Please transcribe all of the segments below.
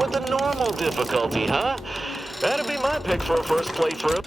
with the normal difficulty, huh? That'd be my pick for a first playthrough.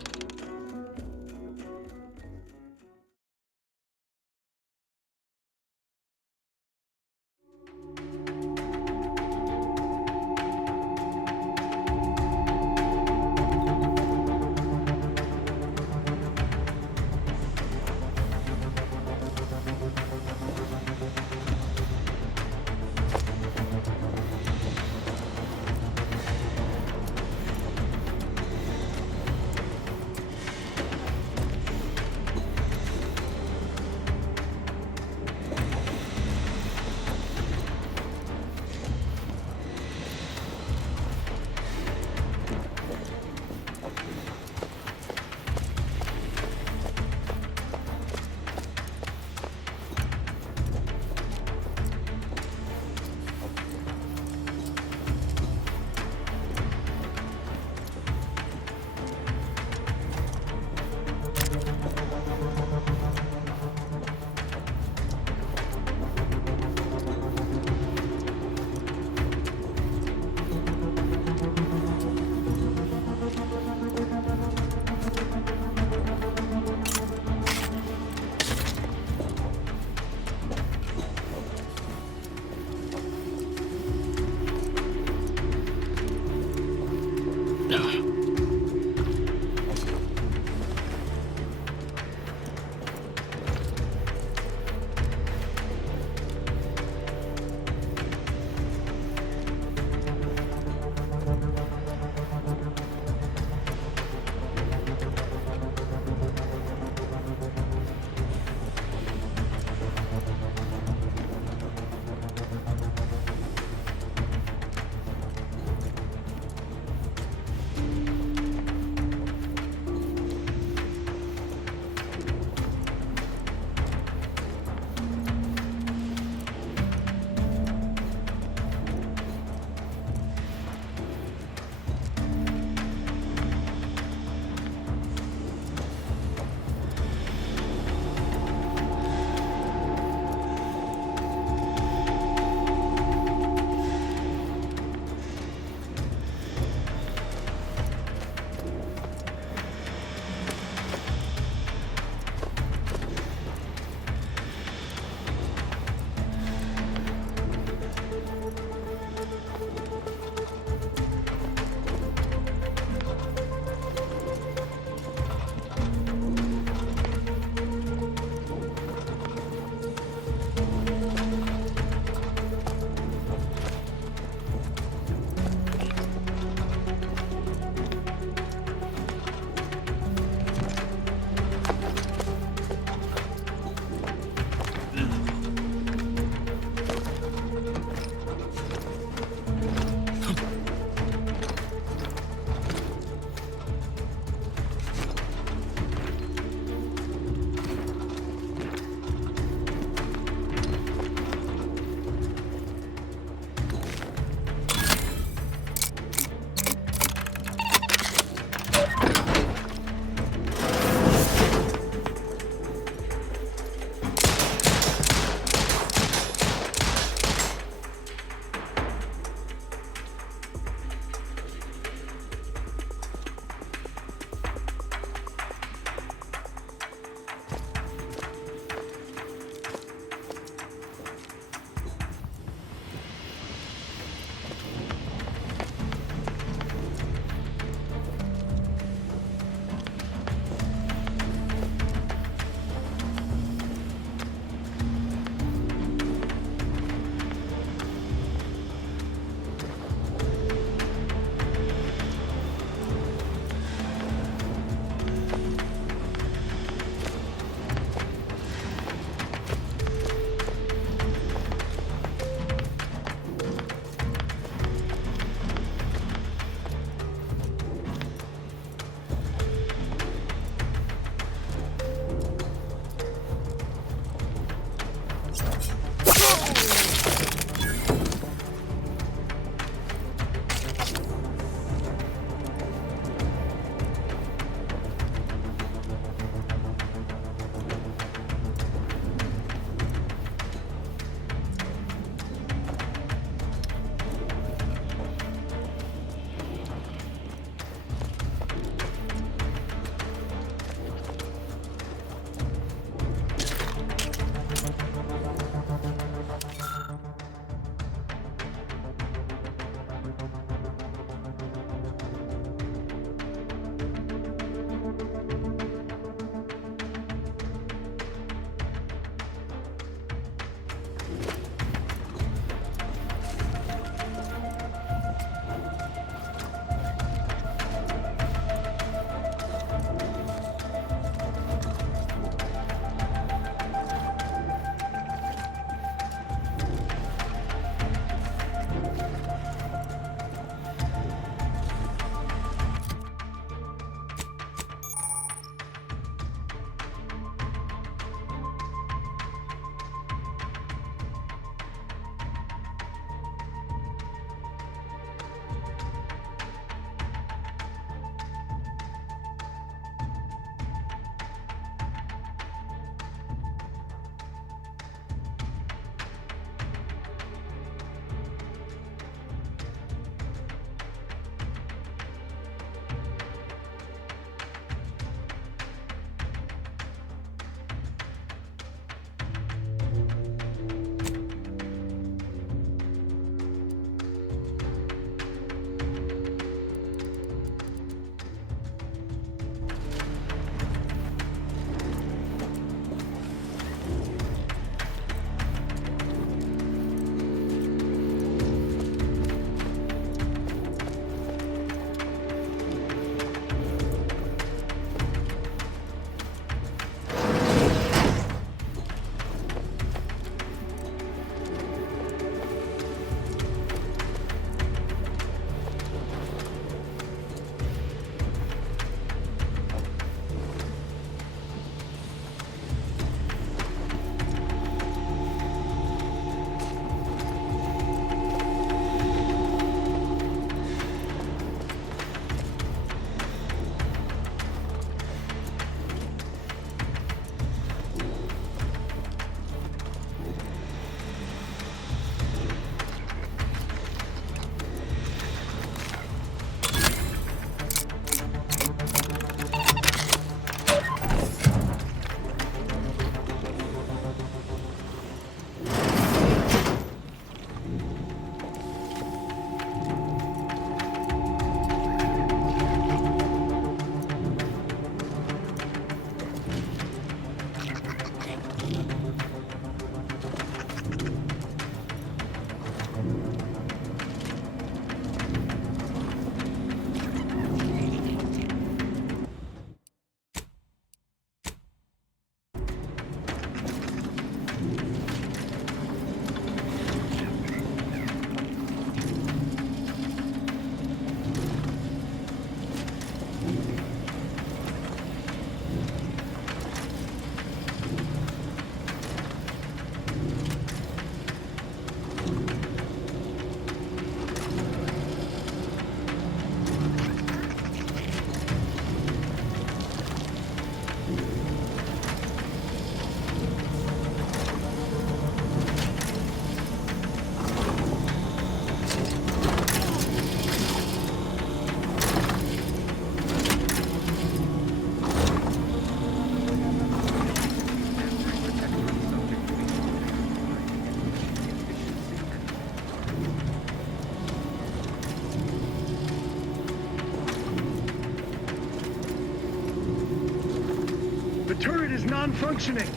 The turret is non-functioning.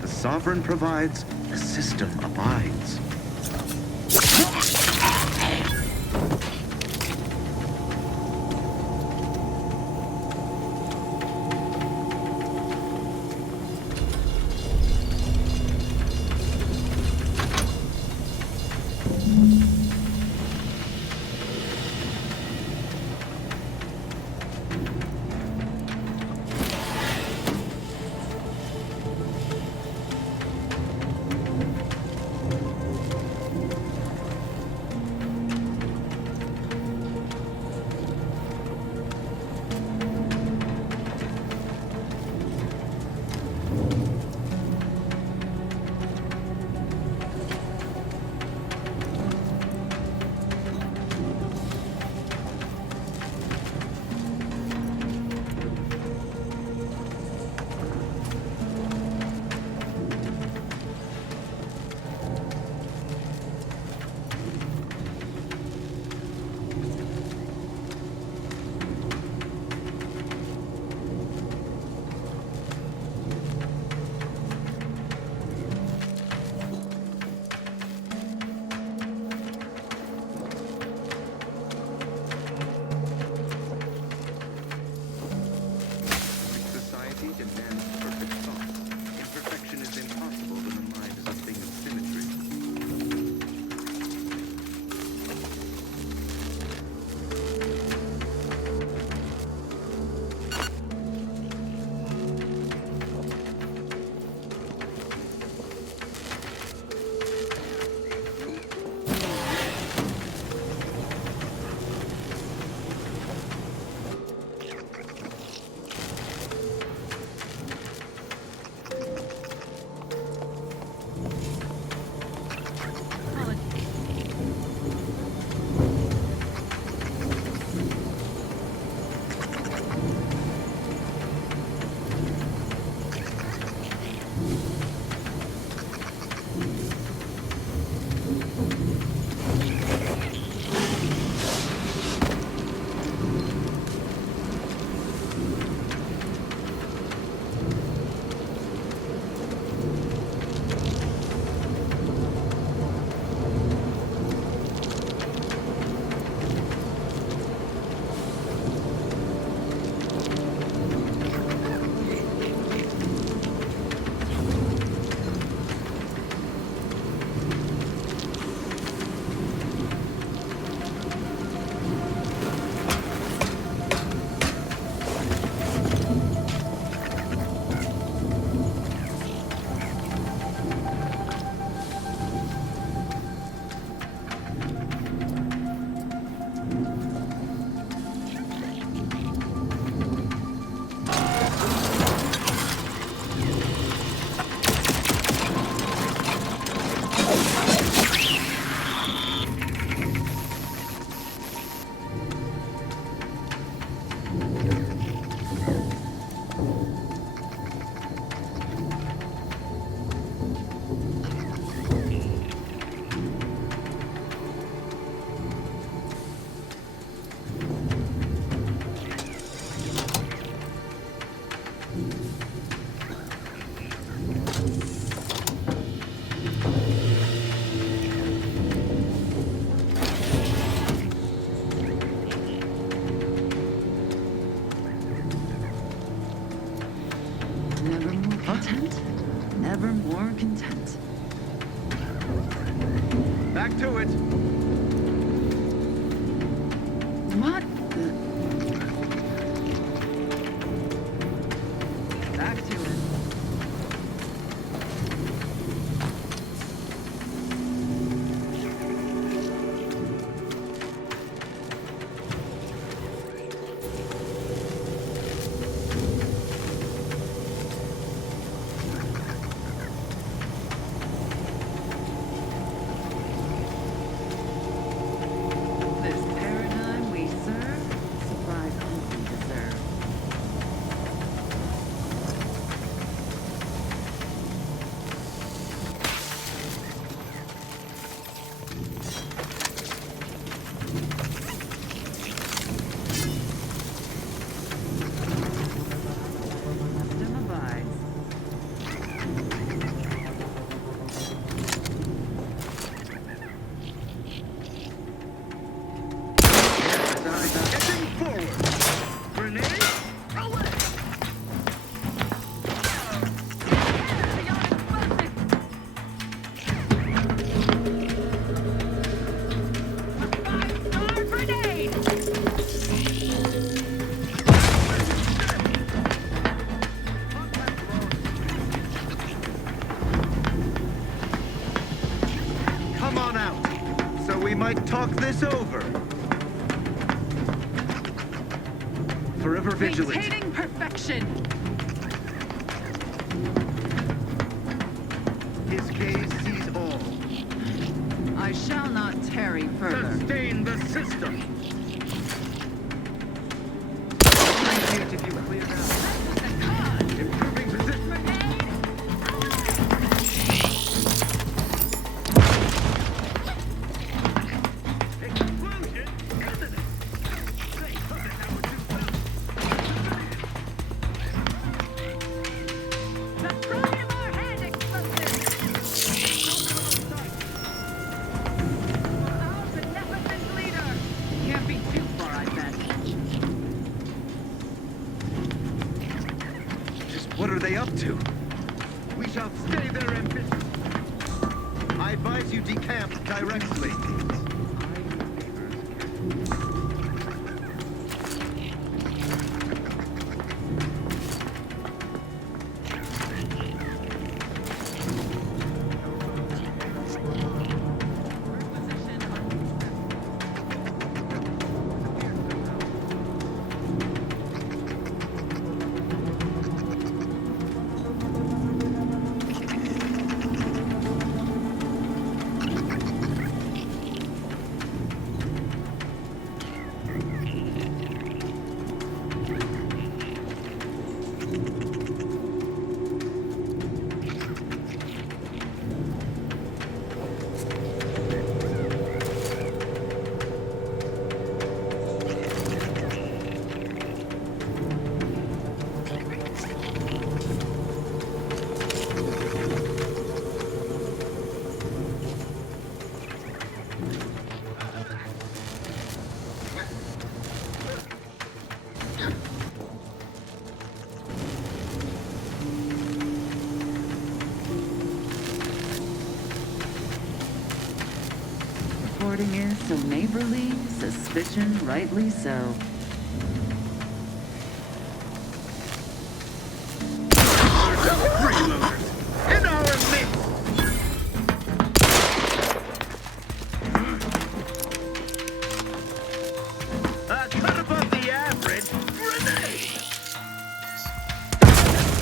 The sovereign provides, the system abides. Society demands perfect thought. Imperfection is impossible when the mind is a thing of symmetry. Never more content. Back to it. What the? Back to it. might talk this over. Forever vigilant. Maintaining perfection. His gaze sees all. I shall not tarry further. Sustain the system. Appreciate if you clear out. Improving position. Explosion imminent. Say, something that would do well. The prime of our head explosive. Our beneficent leader. Can't be too far, I bet. Just what are they up to? We shall stay their ambition. I advise you decamp directly. Reporting is so neighborly, suspicion rightly so. Freeloaders in our midst! Cut above the average. Grenade!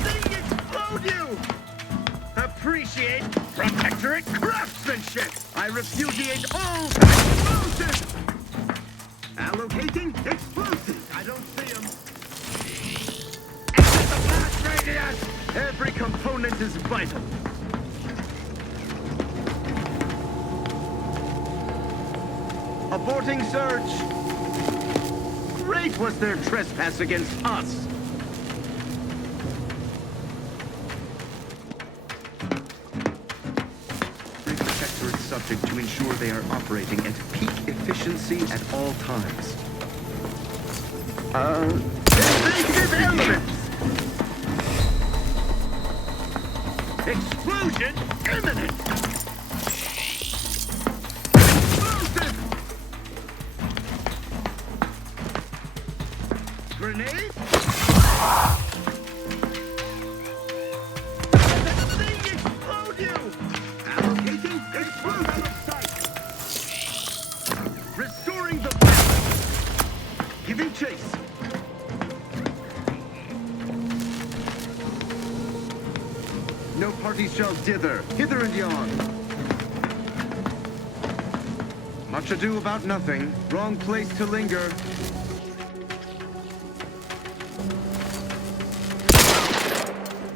Thing explode you! Appreciate protectorate craftsmanship! I repudiate all explosives! Allocating explosives! I don't see them. Exit the blast radius! Every component is vital. Aborting search! Great was their trespass against us! Every protectorate subject to ensure they are operating at peak efficiency at all times. Invasive elements! Explosion imminent! Explosive! Grenade? That thing explode you! Allocating explosive sight! Restoring the balance! Giving chase! No parties shall dither, hither and yon. Much ado about nothing. Wrong place to linger.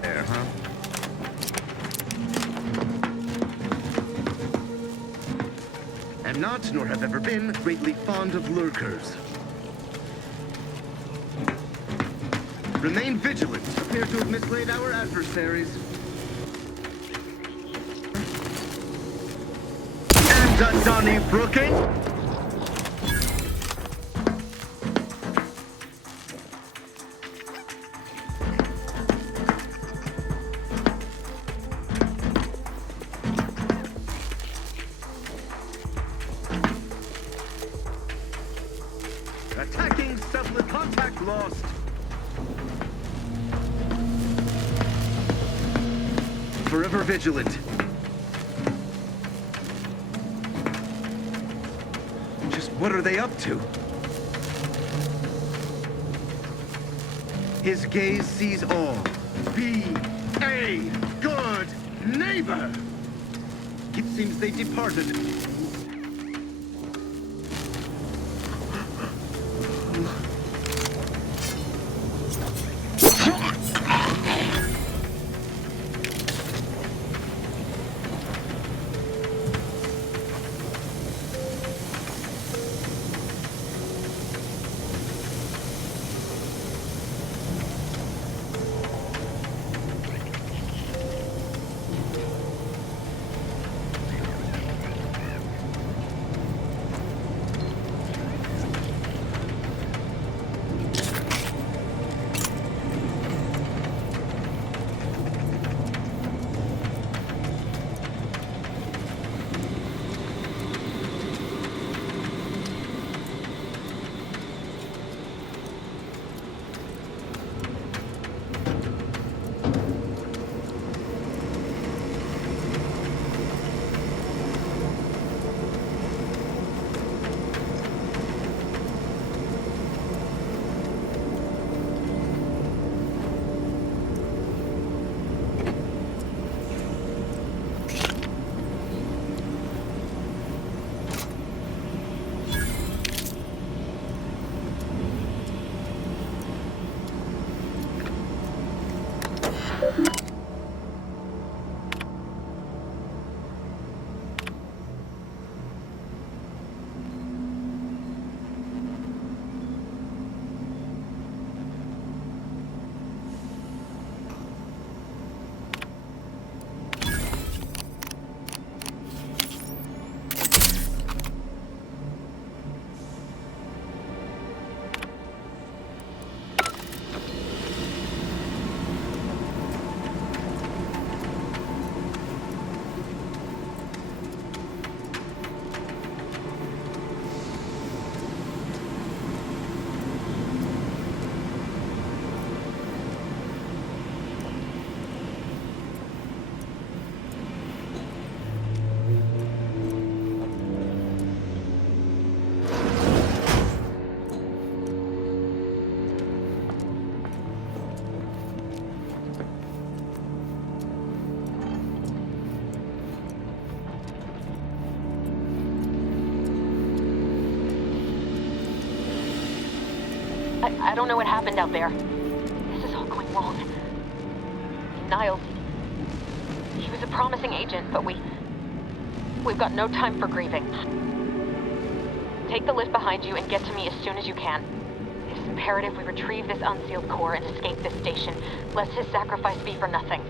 There, huh? Am not, nor have ever been, greatly fond of lurkers. Remain vigilant. Appear to have mislaid our adversaries. And Donnybrooking? Attacking settler contact lost. Forever vigilant. What are they up to? His gaze sees all. Be a good neighbor! It seems they departed. I don't know what happened out there. This is all going wrong. Niles, he was a promising agent, but we've got no time for grieving. Take the lift behind you and get to me as soon as you can. It is imperative we retrieve this unsealed core and escape this station, lest his sacrifice be for nothing.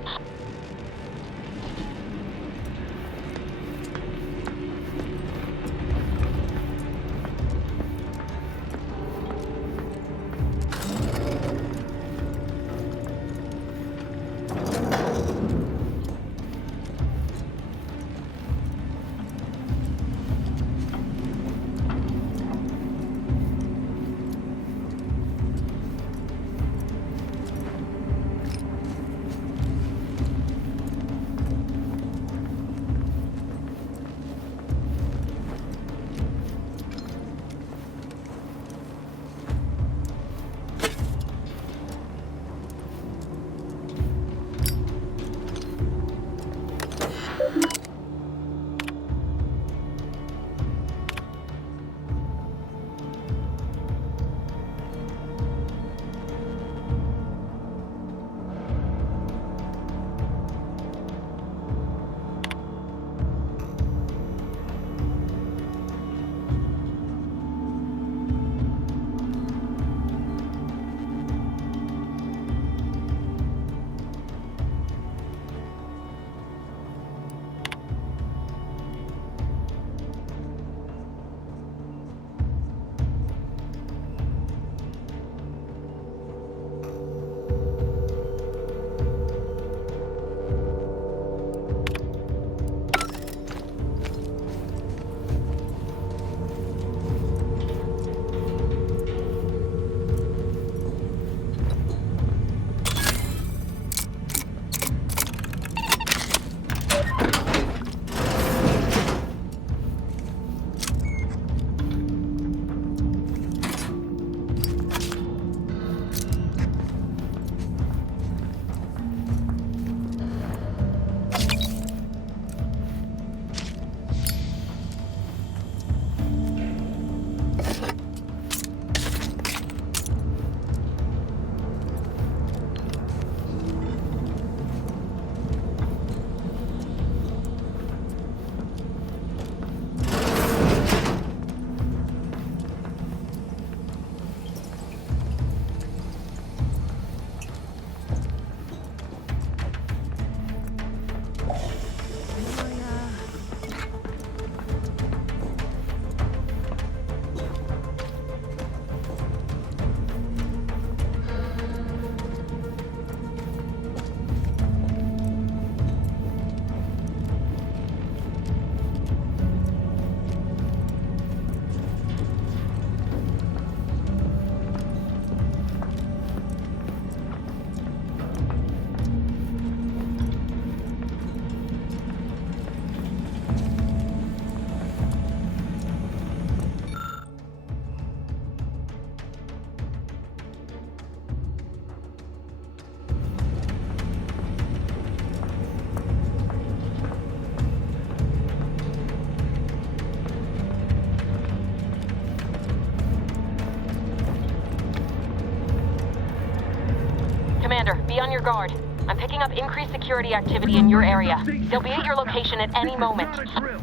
Commander, be on your guard. I'm picking up increased security activity in your area. They'll be at your location at any moment. Not a drill.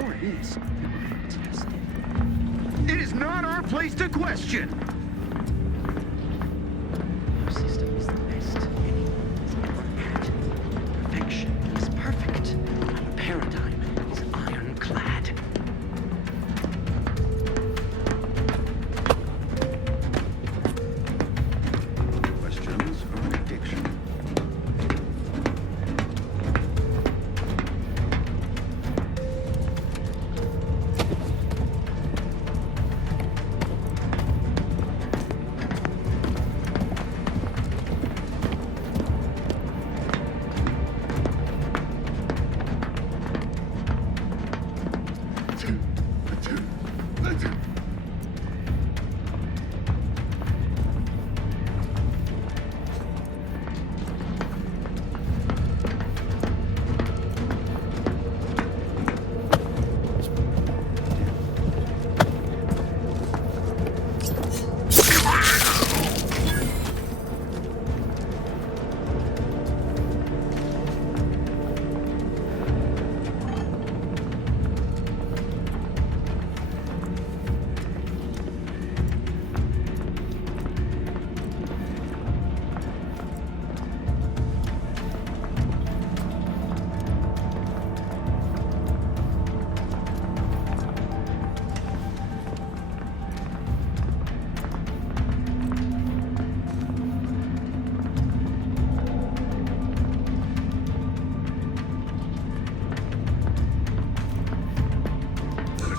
Or it is. It is not our place to question. Our system is the best anyone's ever had. Perfection is perfect. Our paradigm is ironclad. Questions are an addiction.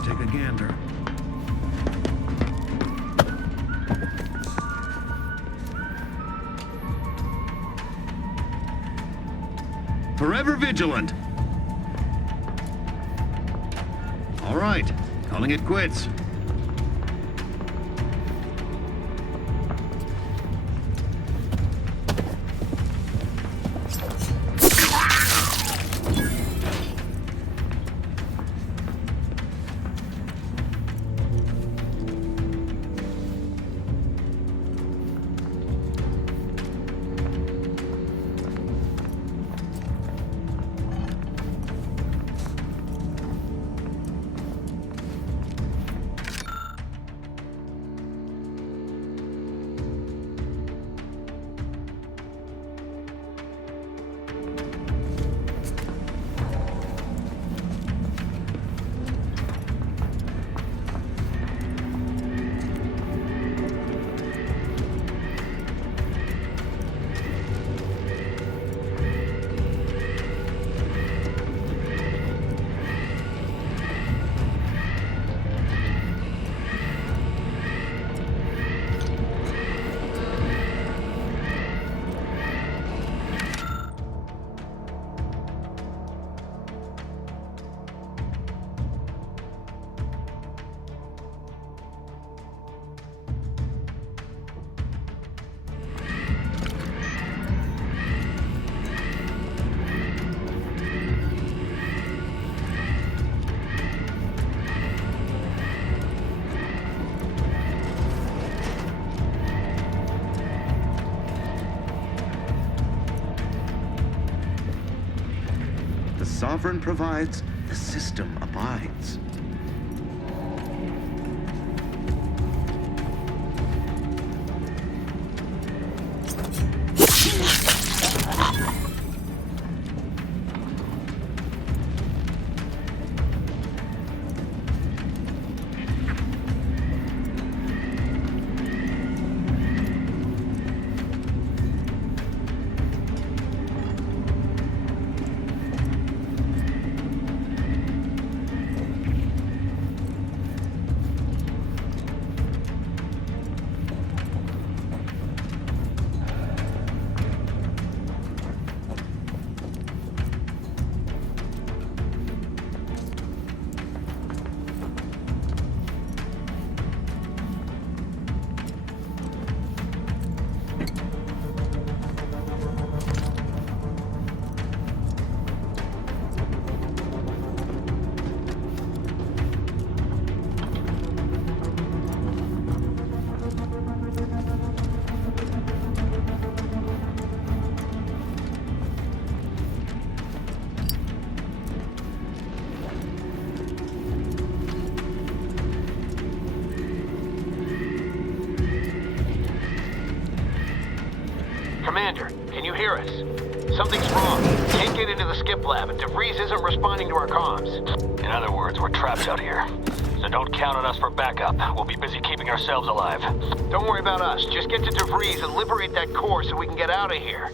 Take a gander. Forever vigilant. All right, calling it quits. The sovereign provides, the system abides. hear us? Something's wrong. Can't get into the skip lab, and DeVries isn't responding to our comms. In other words, we're trapped out here. So don't count on us for backup. We'll be busy keeping ourselves alive. Don't worry about us. Just get to DeVries and liberate that core so we can get out of here.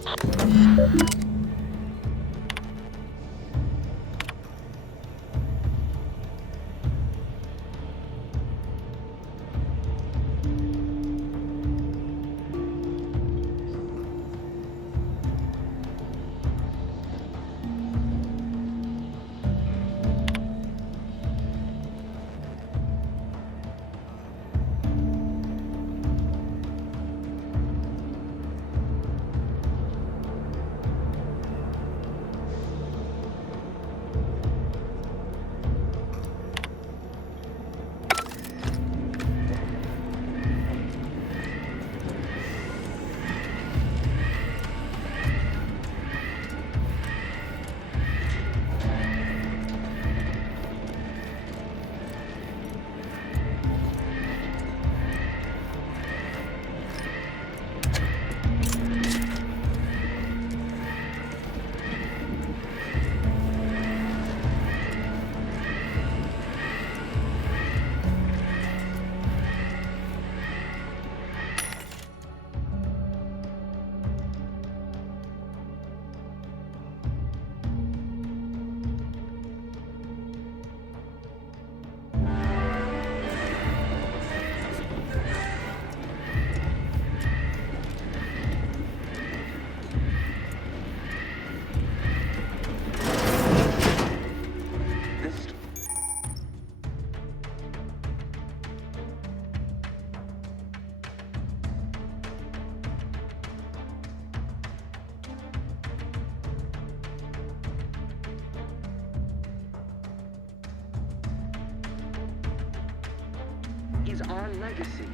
Is our legacy.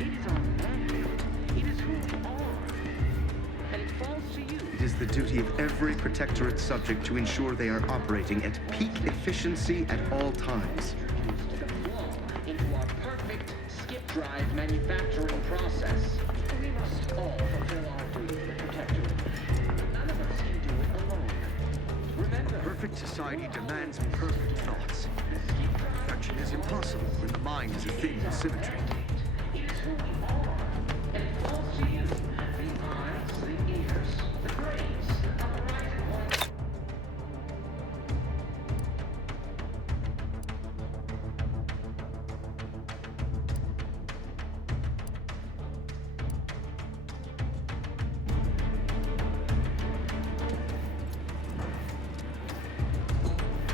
It is our mandate. It is who we are. And it falls to you. It is the duty of every Protectorate subject to ensure they are operating at peak efficiency at all times. Introduced the flaw into our perfect skip drive manufacturing process. We must all fulfill our duty to the Protectorate. None of us can do it alone. Remember, Perfect society demands perfect thoughts. Perfection is impossible when the mind is a thing of symmetry. it is who we are. And it falls to you. The eyes, the ears, the brains, the horizon point.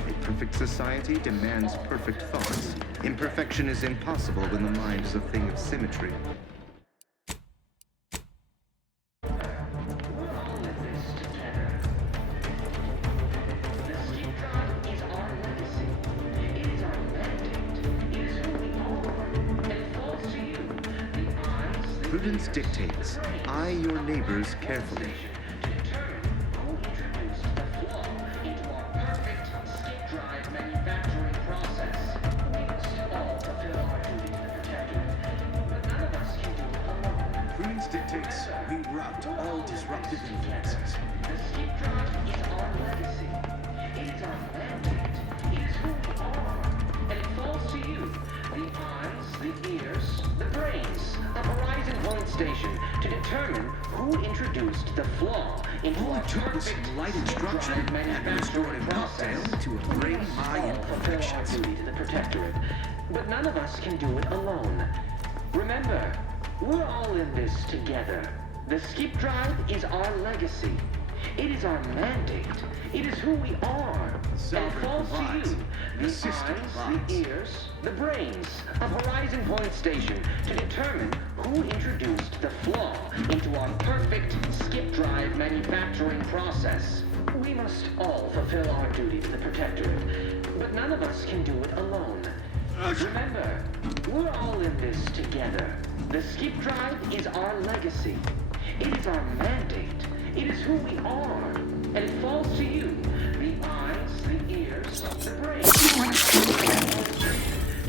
A perfect society demands perfect thoughts. Imperfection is impossible when the mind is a thing of symmetry. Prudence dictates, eye your neighbors carefully. Prudence dictates, we rout all disruptive influences. The skip drive is our legacy. It is our mandate. It is who we are. And it falls to you, the eyes, the ears, the brains of Horizon Point Station to determine who introduced the flaw into All our it took was perfect some light instruction, skip drive and it restored manufacturing him process. down to a brain my We must all fulfill our imperfections. duty to the Protectorate, but none of us can do it alone. Remember, we're all in this together. The skip drive is our legacy. It is our mandate. It is who we are. And it Sovereign falls to provides. you, The the system eyes, provides. the ears, the brains of Horizon Point Station to determine who introduced the flaw into our perfect skip drive manufacturing process. We must all fulfill our duty to the Protectorate, but none of us can do it alone. Remember, we're all in this together. The skip drive is our legacy. It is our mandate. It is who we are. And it falls to you, the eyes, the ears, the brains.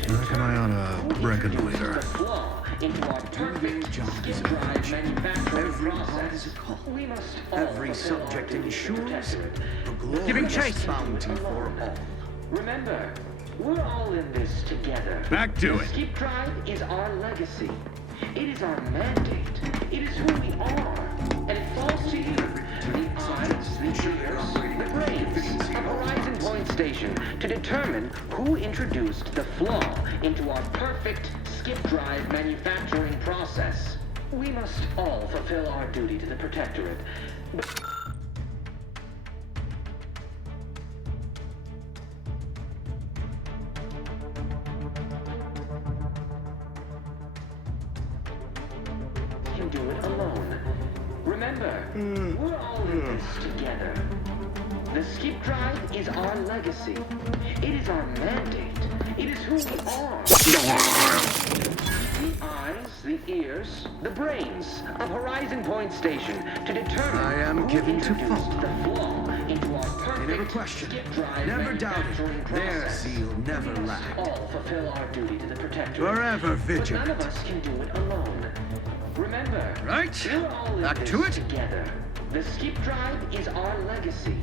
I reckon I ought to break a Introduced later. the flaw into our perfect skip drive manufacturing Every part process. is a call. We must all Every fulfill our subject duty to protect ensures it. a glorious Giving chase. bounty for all. Remember, we're all in this together. Back to The it. skip drive is our legacy. It is our mandate. It is who we are. And it falls to you. The eyes, the ears, the brains of Horizon Point Station to determine who introduced the flaw into our perfect skip drive manufacturing process. We must all fulfill our duty to the Protectorate. Can do it alone. Remember, we're all in this together. The skip drive is our legacy. It is our mandate. It is who we are. The eyes, the ears, the brains of Horizon Point Station to determine I am who given to introduced fault. the flaw into our They perfect never questioned, skip drive never doubted. manufacturing Their process. zeal never We must lacked. all fulfill our duty to the Protectorate. Forever But none vigilant. of us can do it alone. Remember, Right? we're all in Back this to it? together. The skip drive is our legacy.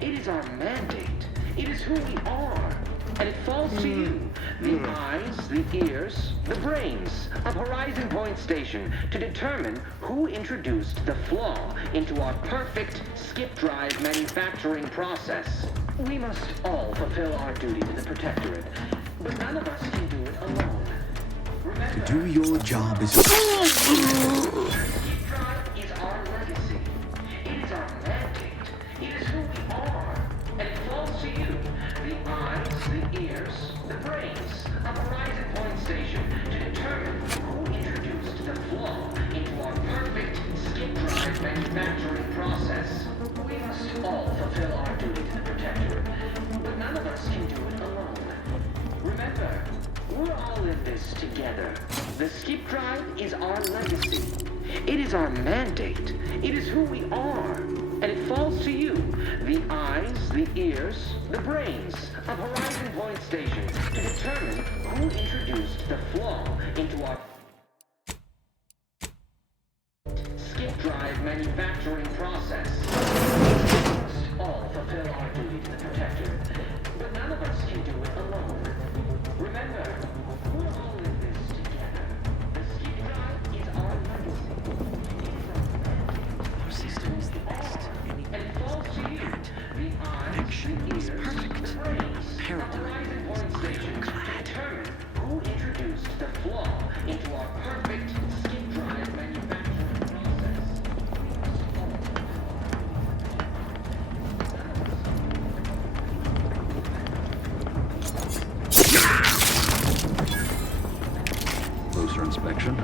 It is our mandate. It is who we are. And it falls to you, the eyes, the ears, the brains of Horizon Point Station to determine who introduced the flaw into our perfect skip drive manufacturing process. We must all fulfill our duty to the Protectorate. But none of us can do it alone. Remember, Do your job is skip drive is our legacy. It is our mandate. It is who we are. And it falls to you, the eyes, the ears, the brains of Horizon Point Station to determine who introduced the flaw into our perfect skip drive manufacturing process. We must all fulfill our duty to the Protectorate. But none of us can do it alone. Remember, we're all in this together. The skip drive is our legacy. It is our mandate. It is who we are. And it falls to you, the eyes, the ears, the brains of Horizon Point Station to determine who introduced the flaw into our skip drive manufacturing process. We must all fulfill our duty to the Protectorate. But none of us can do it alone. Remember, we're all in this together. The skip drive is our legacy. Our system is the best. And it falls to you. The eyes, Connection the is ears, perfect. the brains, Paradigm Horizon is Point Station to ironclad. determine who introduced the flaw into our perfect skip drive manufacturing process. Closer inspection.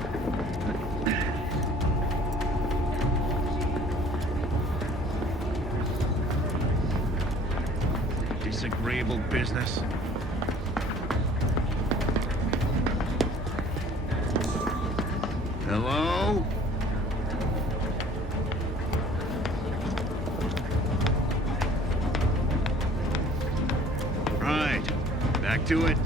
Disagreeable business. Hello? Right. Back to it.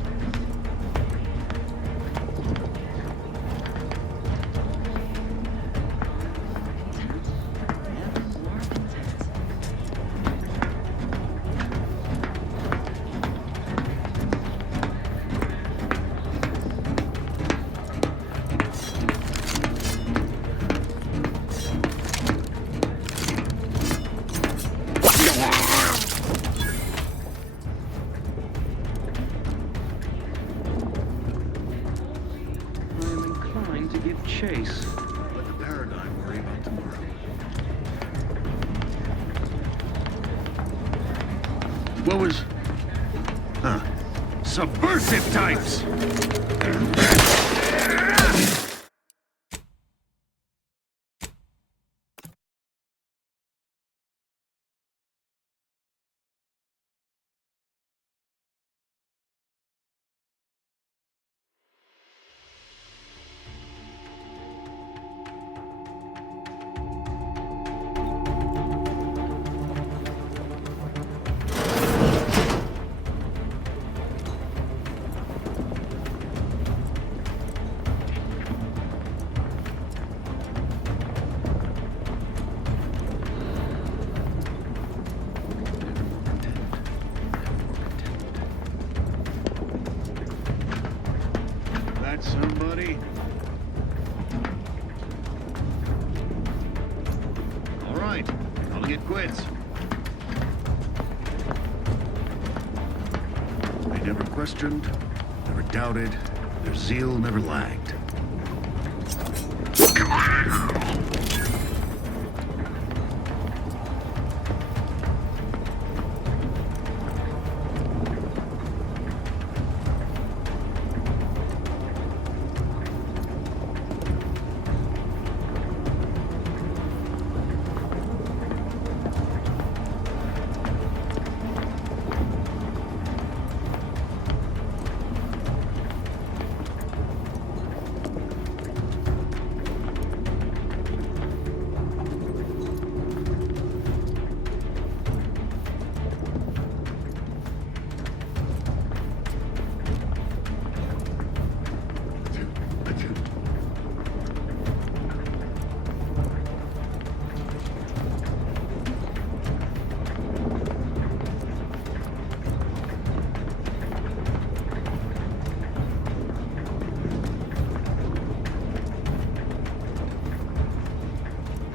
I'm inclined to give chase. Let the paradigm worry about tomorrow. What was... Huh. Subversive types! that somebody? All right, calling it quits. They never questioned, never doubted. Their zeal never lagged.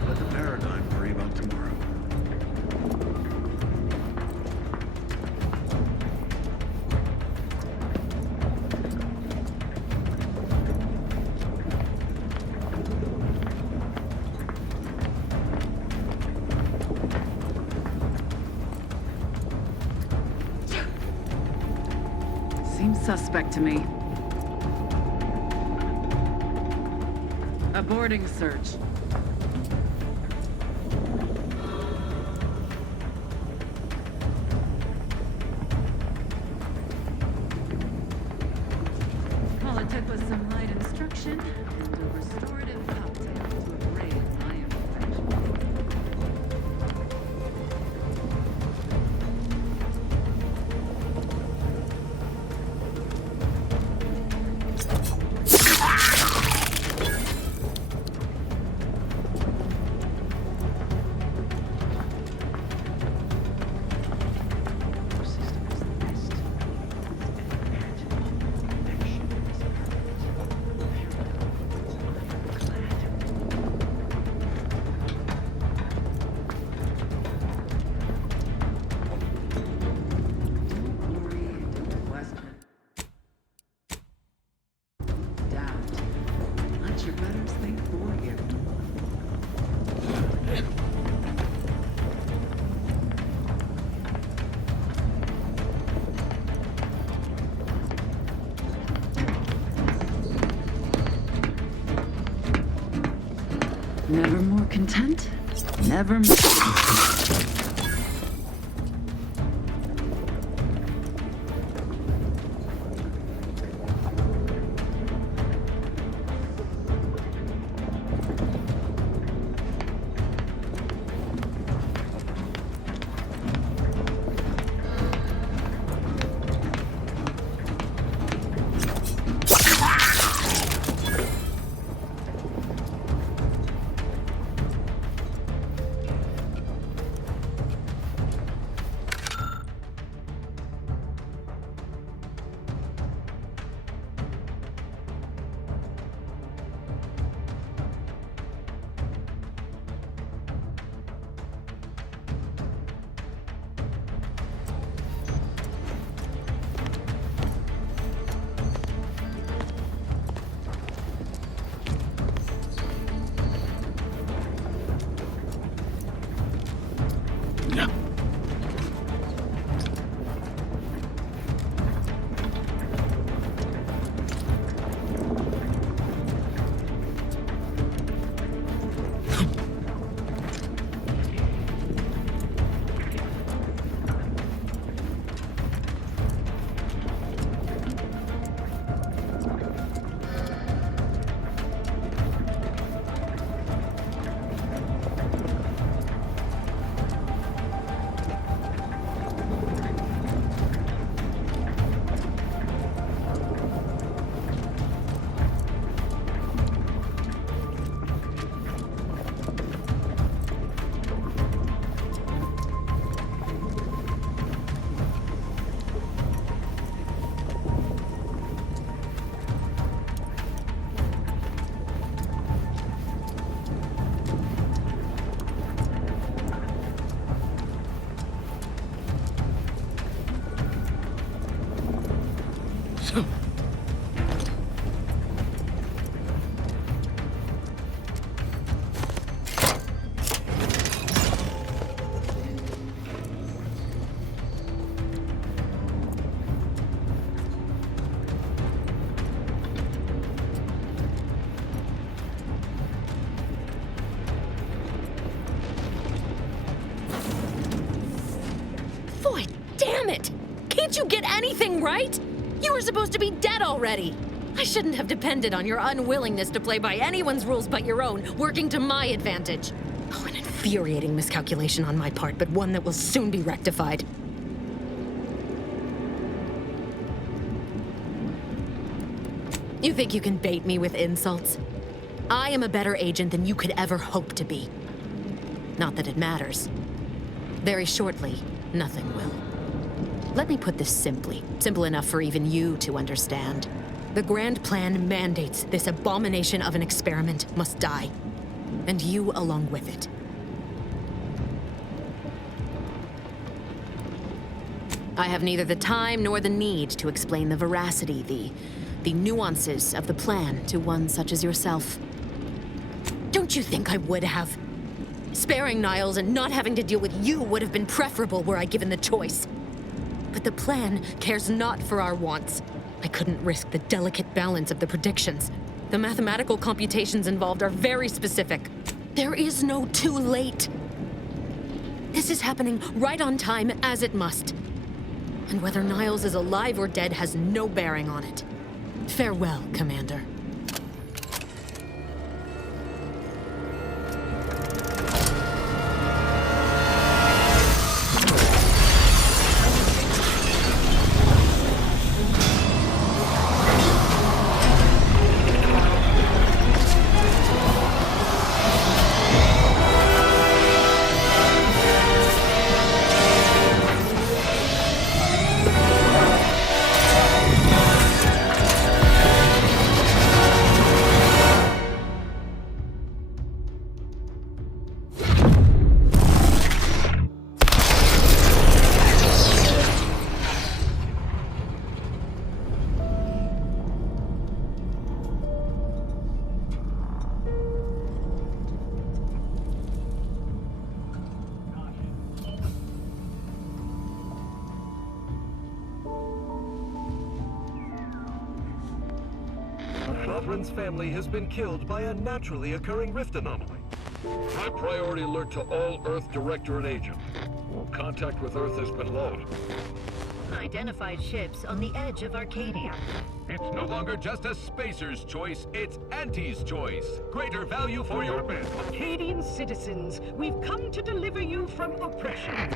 Let the paradigm worry about tomorrow. Seems suspect to me. A boarding search. All it took was some light instruction and a restorative cocktail to erase my imperfections. Your betters think for you. Never more content, never more. Didn't you get anything right? You were supposed to be dead already. I shouldn't have depended on your unwillingness to play by anyone's rules but your own, working to my advantage. Oh, an infuriating miscalculation on my part, but one that will soon be rectified. You think you can bait me with insults? I am a better agent than you could ever hope to be. Not that it matters. Very shortly, nothing will. Let me put this simply, simple enough for even you to understand. The grand plan mandates this abomination of an experiment must die, and you along with it. I have neither the time nor the need to explain the veracity, the nuances of the plan to one such as yourself. Don't you think I would have? Sparing Niles and not having to deal with you would have been preferable were I given the choice. But the plan cares not for our wants. I couldn't risk the delicate balance of the predictions. The mathematical computations involved are very specific. There is no too late. This is happening right on time, as it must. And whether Niles is alive or dead has no bearing on it. Farewell, Commander. Sovereign's family has been killed by a naturally occurring rift anomaly. High priority alert to all Earth Directorate agents. Contact with Earth has been lost. Identified ships on the edge of Arcadia. It's no longer just a spacer's choice, it's Auntie's choice. Greater value for your men. Arcadian citizens, we've come to deliver you from oppression.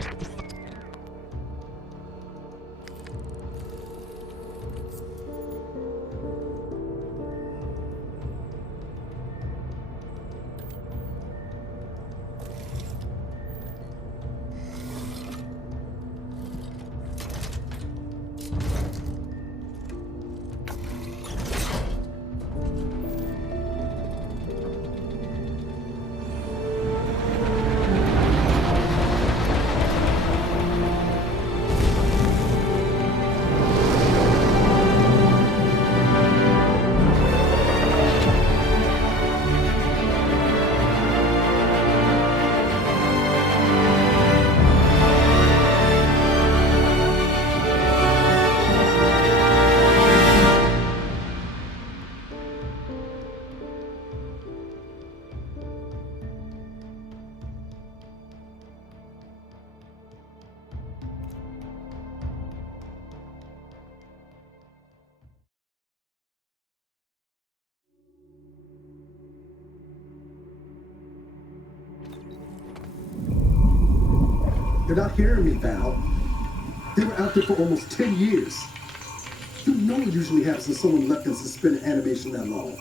They're not hearing me, Val. They were out there for almost 10 years. You know what usually happens when someone left in suspended animation that long.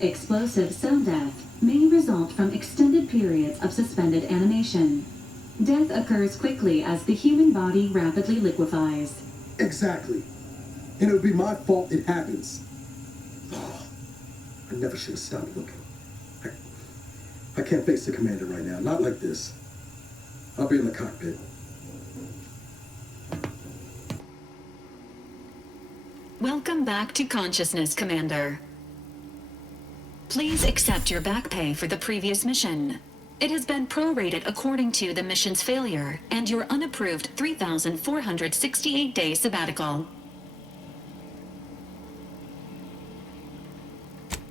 Explosive cell death may result from extended periods of suspended animation. Death occurs quickly as the human body rapidly liquefies. Exactly. And it would be my fault it happens. Oh, I never should have stopped looking. I can't face the commander right now, not like this. I'll be in the cockpit. Welcome back to consciousness, Commander. Please accept your back pay for the previous mission. It has been prorated according to the mission's failure and your unapproved 3,468-day sabbatical.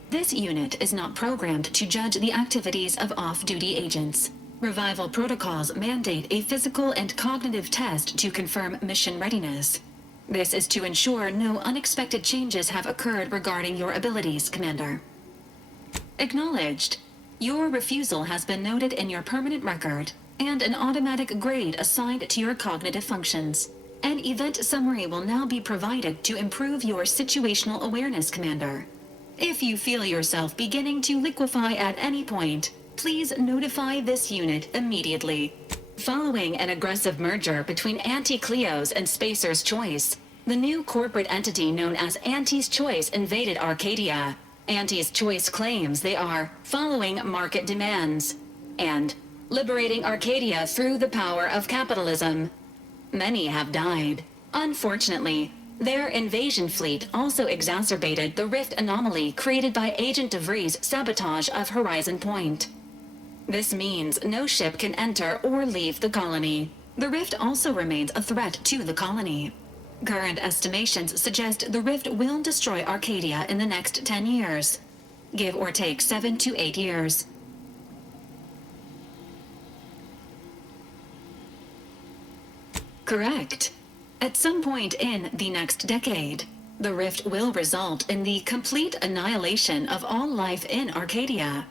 This unit is not programmed to judge the activities of off-duty agents. Revival protocols mandate a physical and cognitive test to confirm mission readiness. This is to ensure no unexpected changes have occurred regarding your abilities, Commander. Acknowledged. Your refusal has been noted in your permanent record, and an automatic grade assigned to your cognitive functions. An event summary will now be provided to improve your situational awareness, Commander. If you feel yourself beginning to liquefy at any point, please notify this unit immediately. Following an aggressive merger between Anti-Cleo's and Spacer's Choice, the new corporate entity known as Anti's Choice invaded Arcadia. Anti's Choice claims they are following market demands and liberating Arcadia through the power of capitalism. Many have died. Unfortunately, their invasion fleet also exacerbated the rift anomaly created by Agent DeVries' sabotage of Horizon Point. This means no ship can enter or leave the colony. The rift also remains a threat to the colony. Current estimations suggest the rift will destroy Arcadia in the next 10 years. Give or take 7 to 8 years. Correct. At some point in the next decade, the rift will result in the complete annihilation of all life in Arcadia.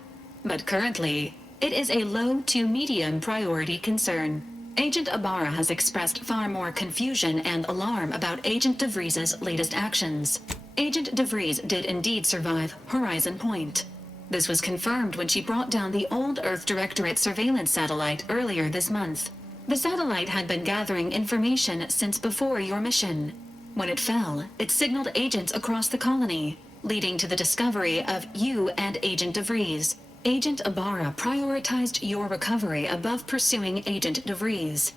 But currently, it is a low to medium priority concern. Agent Ibarra has expressed far more confusion and alarm about Agent DeVries' latest actions. Agent DeVries did indeed survive Horizon Point. This was confirmed when she brought down the old Earth Directorate surveillance satellite earlier this month. The satellite had been gathering information since before your mission. When it fell, it signaled agents across the colony, leading to the discovery of you and Agent DeVries. Agent Ibarra prioritized your recovery above pursuing Agent DeVries.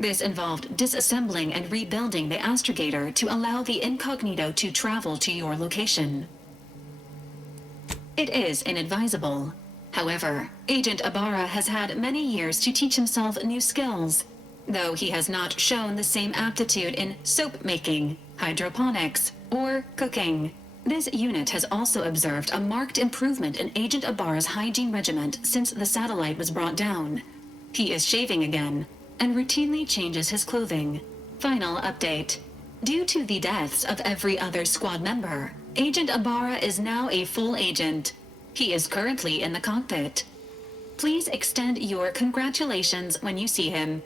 This involved disassembling and rebuilding the astrogator to allow the incognito to travel to your location. It is inadvisable. However, Agent Ibarra has had many years to teach himself new skills, though he has not shown the same aptitude in soap making, hydroponics, or cooking. This unit has also observed a marked improvement in Agent Ibarra's hygiene regiment since the satellite was brought down. He is shaving again, and routinely changes his clothing. Final update. Due to the deaths of every other squad member, Agent Ibarra is now a full agent. He is currently in the cockpit. Please extend your congratulations when you see him.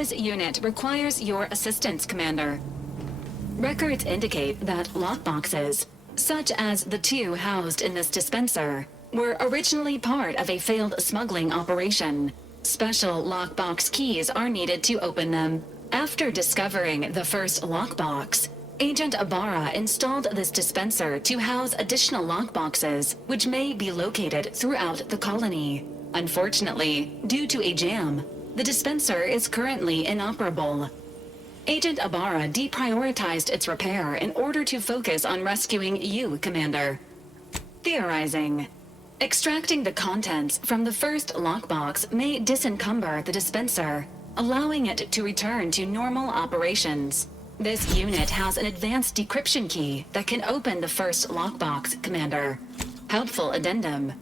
This unit requires your assistance, Commander. Records indicate that lockboxes, such as the two housed in this dispenser, were originally part of a failed smuggling operation. Special lockbox keys are needed to open them. After discovering the first lockbox, Agent Ibarra installed this dispenser to house additional lockboxes, which may be located throughout the colony. Unfortunately, due to a jam, the dispenser is currently inoperable. Agent Ibarra deprioritized its repair in order to focus on rescuing you, Commander. Theorizing. Extracting the contents from the first lockbox may disencumber the dispenser, allowing it to return to normal operations. This unit has an advanced decryption key that can open the first lockbox, Commander. Helpful addendum.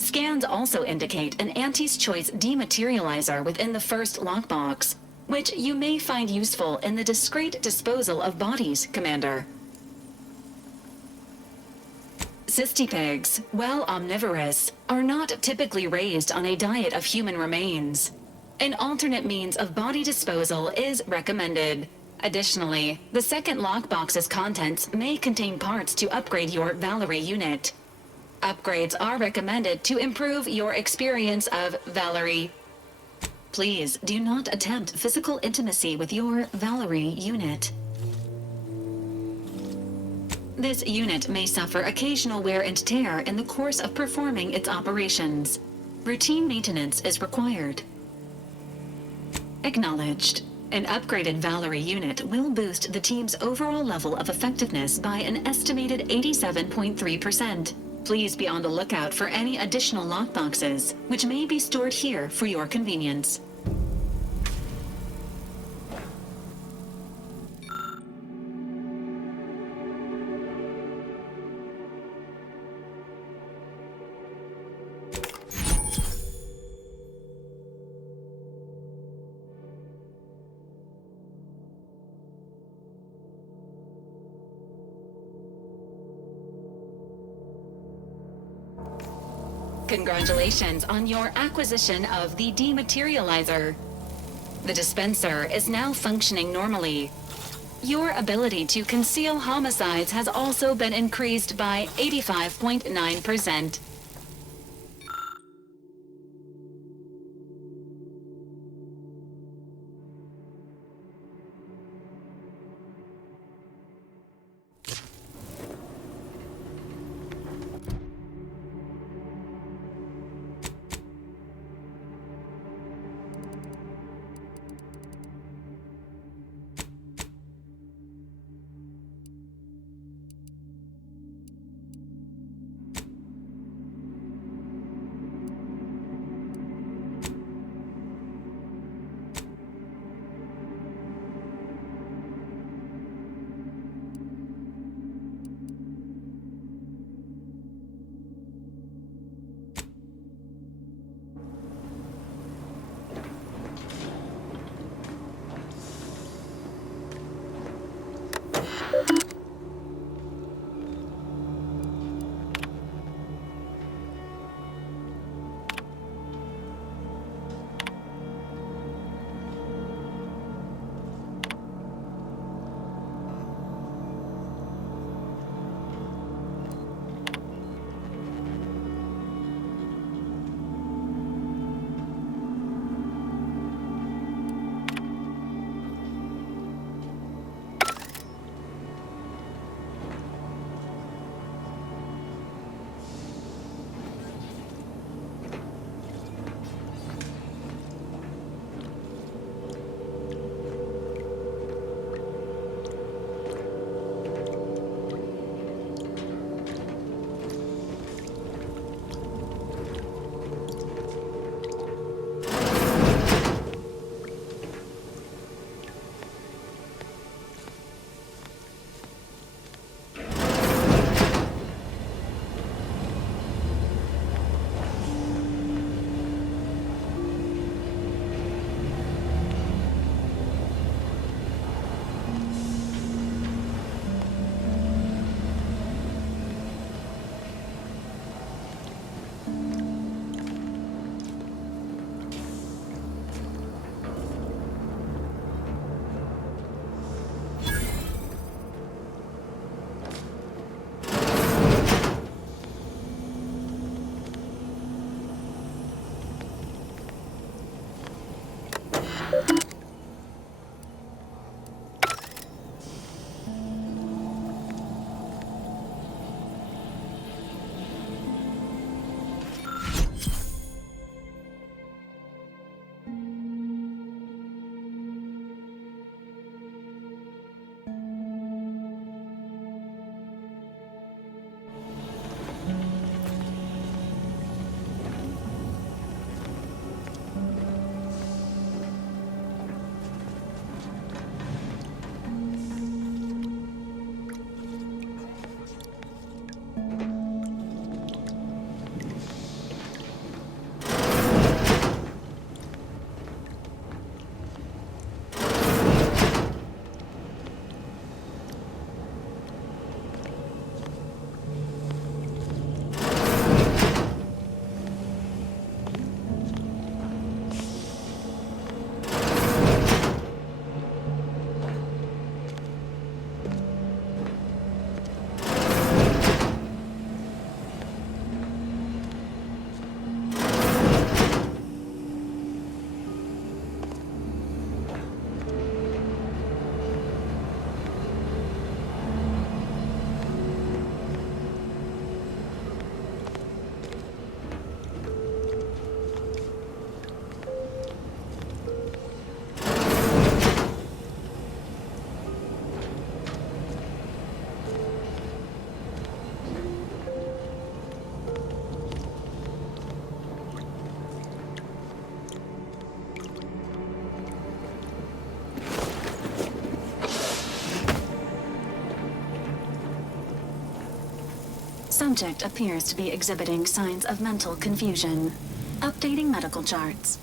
Scans also indicate an Auntie's Choice dematerializer within the first lockbox, which you may find useful in the discreet disposal of bodies, Commander. Cystipigs, while omnivorous, are not typically raised on a diet of human remains. An alternate means of body disposal is recommended. Additionally, the second lockbox's contents may contain parts to upgrade your Valerie unit. Upgrades are recommended to improve your experience of Valerie. Please do not attempt physical intimacy with your Valerie unit. This unit may suffer occasional wear and tear in the course of performing its operations. Routine maintenance is required. Acknowledged. An upgraded Valerie unit will boost the team's overall level of effectiveness by an estimated 87.3%. Please be on the lookout for any additional lockboxes, which may be stored here for your convenience. Congratulations on your acquisition of the dematerializer. The dispenser is now functioning normally. Your ability to conceal homicides has also been increased by 85.9%. Subject appears to be exhibiting signs of mental confusion. Updating medical charts.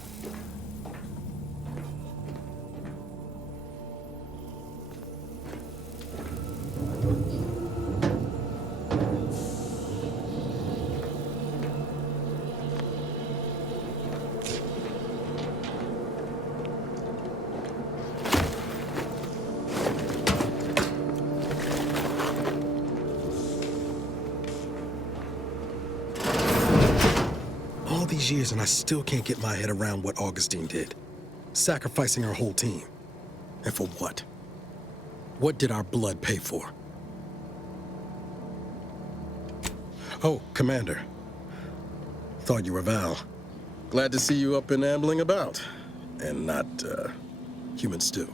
These years and I still can't get my head around what Augustine did. Sacrificing our whole team. And for what? What did our blood pay for? Oh, Commander. Thought you were Val. Glad to see you up and ambling about. And not, human stew.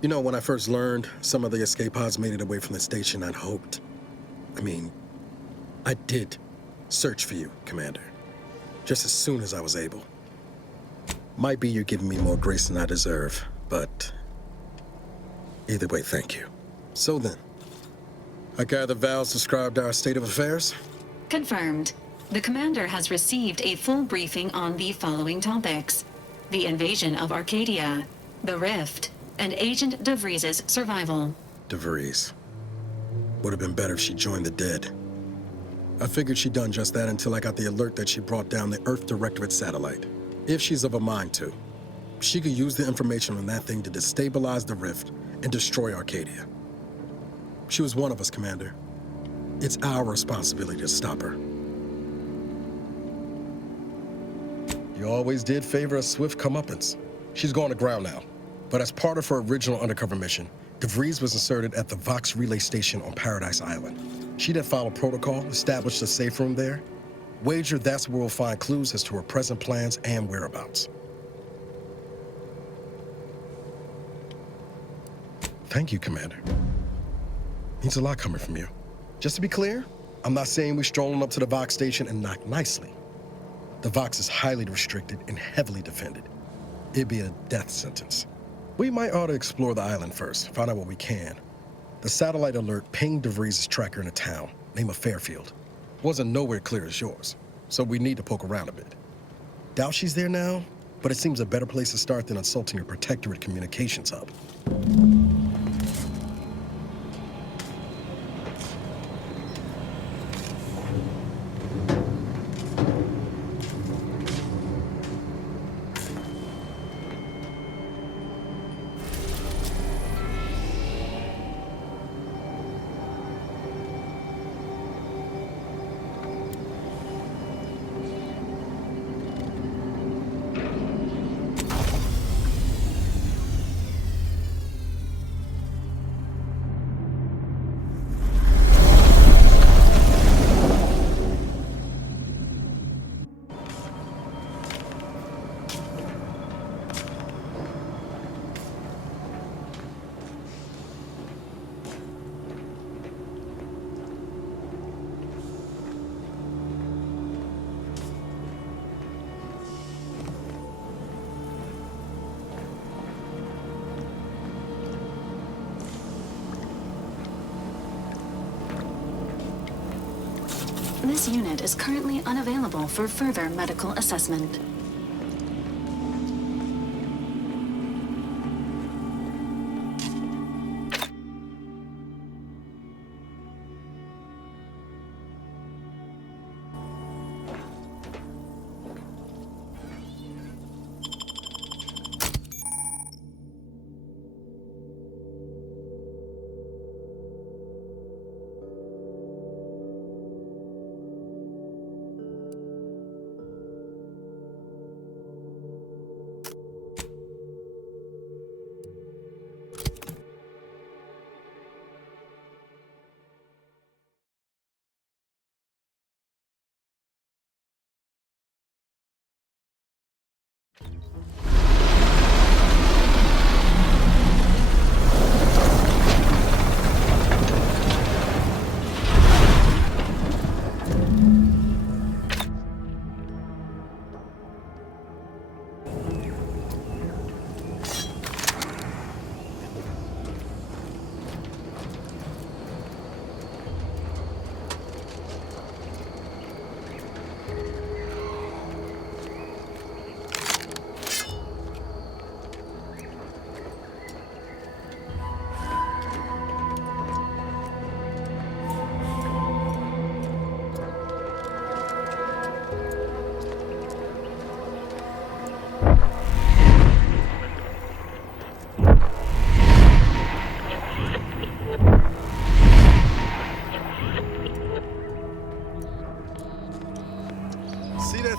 You know, when I first learned some of the escape pods made it away from the station, I'd hoped. I did search for you, Commander. Just as soon as I was able. Might be you're giving me more grace than I deserve, but either way, thank you. So then, I gather Val's described our state of affairs? Confirmed. The commander has received a full briefing on the following topics: the invasion of Arcadia, the Rift, and Agent DeVries' survival. DeVries. Would have been better if she joined the dead. I figured she'd done just that until I got the alert that she brought down the Earth Directorate satellite. If she's of a mind to, she could use the information on that thing to destabilize the Rift and destroy Arcadia. She was one of us, Commander. It's our responsibility to stop her. You always did favor a swift comeuppance. She's gone to ground now. But as part of her original undercover mission, DeVries was inserted at the Vox relay station on Paradise Island. She'd have followed protocol, established a safe room there. Wager that's where we'll find clues as to her present plans and whereabouts. Thank you, Commander. Means a lot coming from you. Just to be clear, I'm not saying we're strolling up to the Vox station and knock nicely. The Vox is highly restricted and heavily defended. It'd be a death sentence. We might ought to explore the island first, find out what we can. The satellite alert pinged DeVries' tracker in a town, name of Fairfield. Wasn't nowhere clear as yours, so we need to poke around a bit. Doubt she's there now, but it seems a better place to start than insulting your Protectorate communications hub. This unit is currently unavailable for further medical assessment.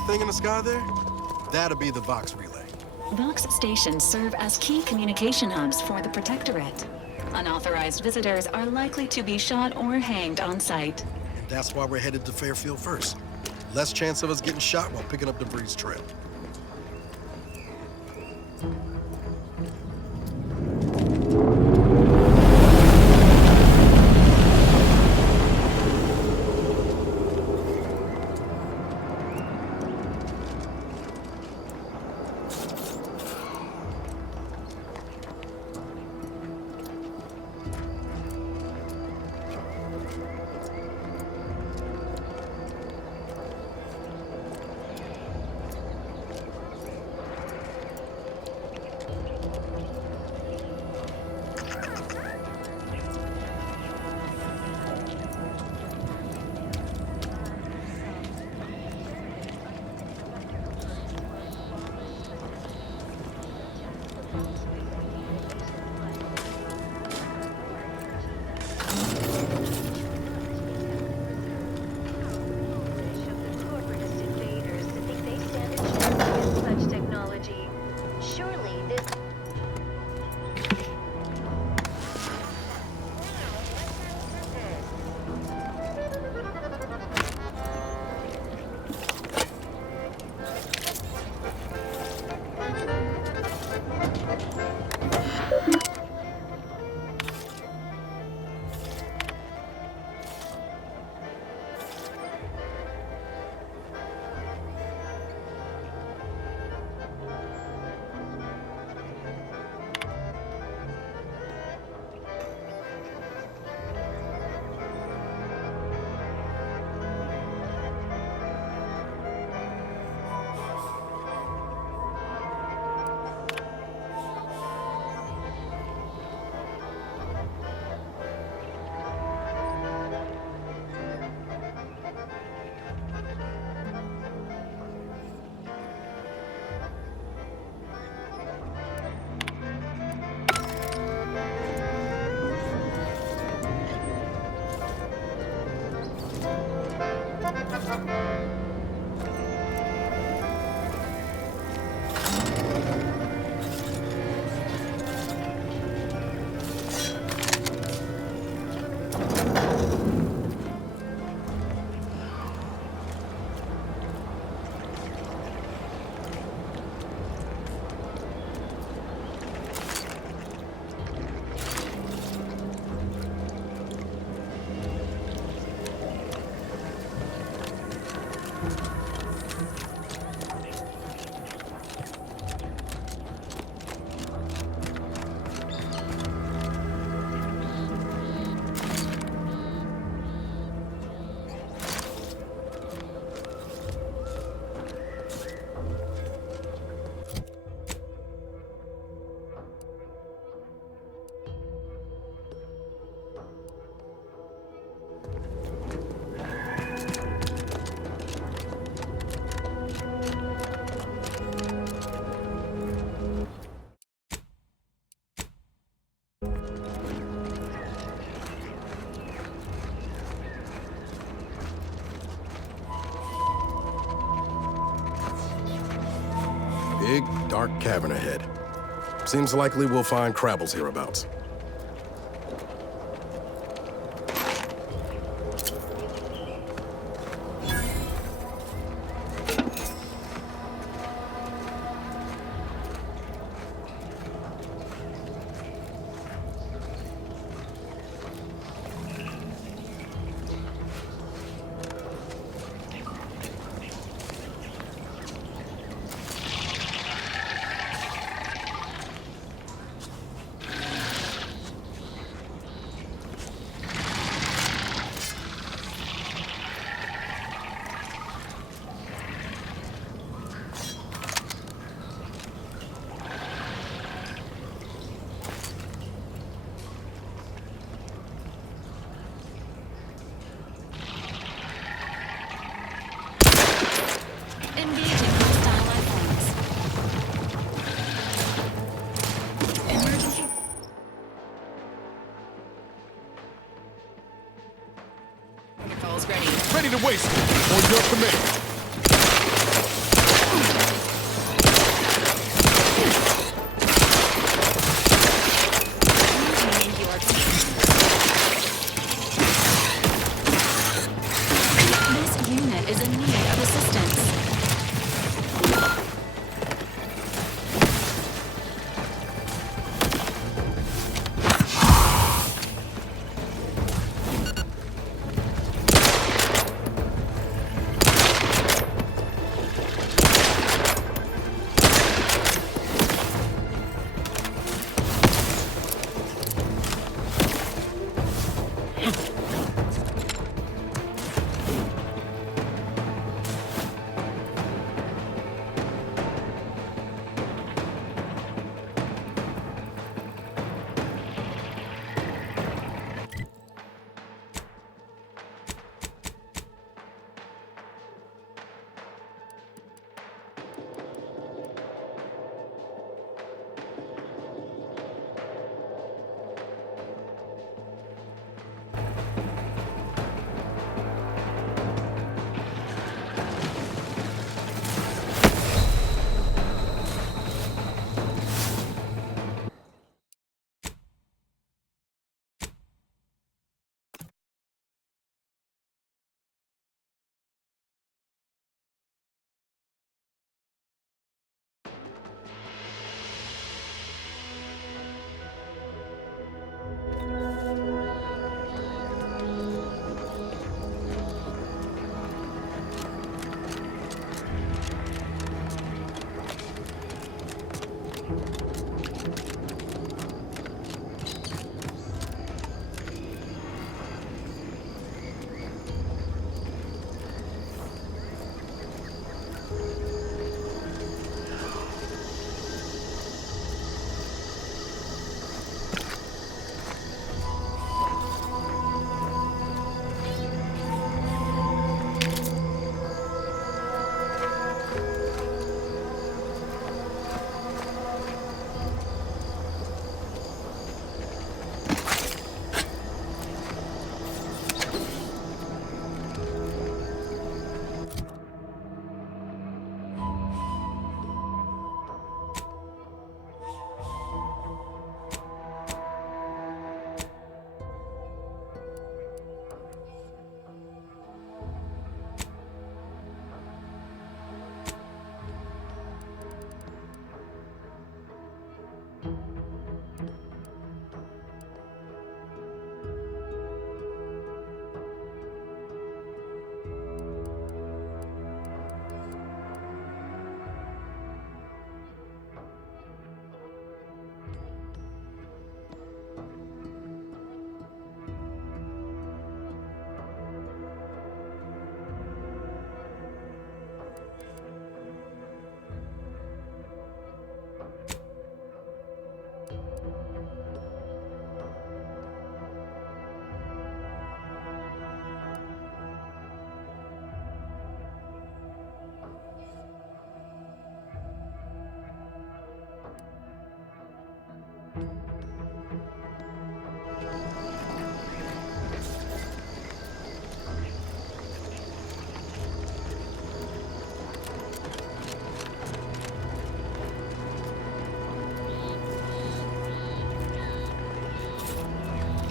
Thing in the sky there? That'll be the Vox relay. Vox stations serve as key communication hubs for the Protectorate. Unauthorized visitors are likely to be shot or hanged on sight. And that's why we're headed to Fairfield first. Less chance of us getting shot while picking up DeVries' trail. Big, dark cavern ahead. Seems likely we'll find Crabbles hereabouts. Ready to waste it on your command. This unit is in need of assistance.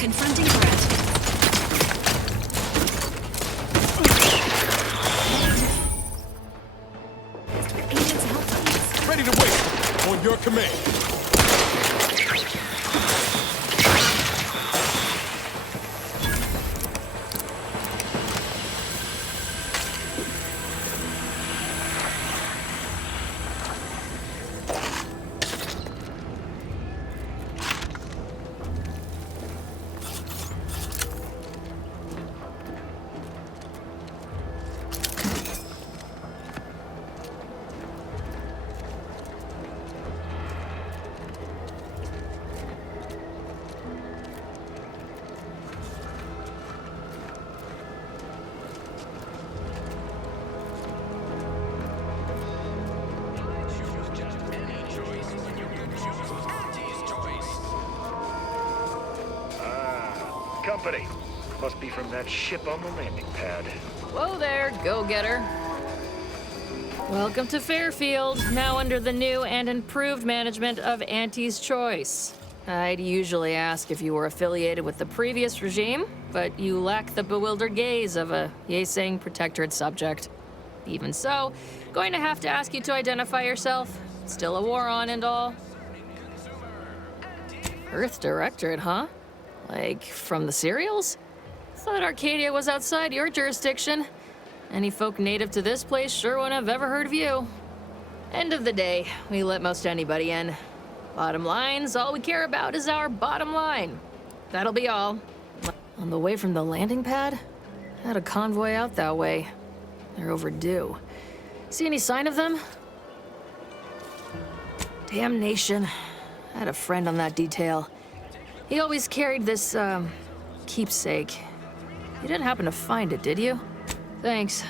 Confronting threat. Agents help us. Ready to wait. On your command. Company. Must be from that ship on the landing pad. Whoa there, go-getter. Welcome to Fairfield, now under the new and improved management of Auntie's Choice. I'd usually ask if you were affiliated with the previous regime, but you lack the bewildered gaze of a yay-saying protectorate subject. Even so, going to have to ask you to identify yourself. Still a war on and all. Earth Directorate, huh? Like, from the serials? Thought Arcadia was outside your jurisdiction. Any folk native to this place sure wouldn't have ever heard of you. End of the day, we let most anybody in. Bottom line's all we care about is our bottom line. That'll be all. On the way from the landing pad? Had a convoy out that way. They're overdue. See any sign of them? Damnation. I had a friend on that detail. He always carried this, keepsake. You didn't happen to find it, did you? Thanks.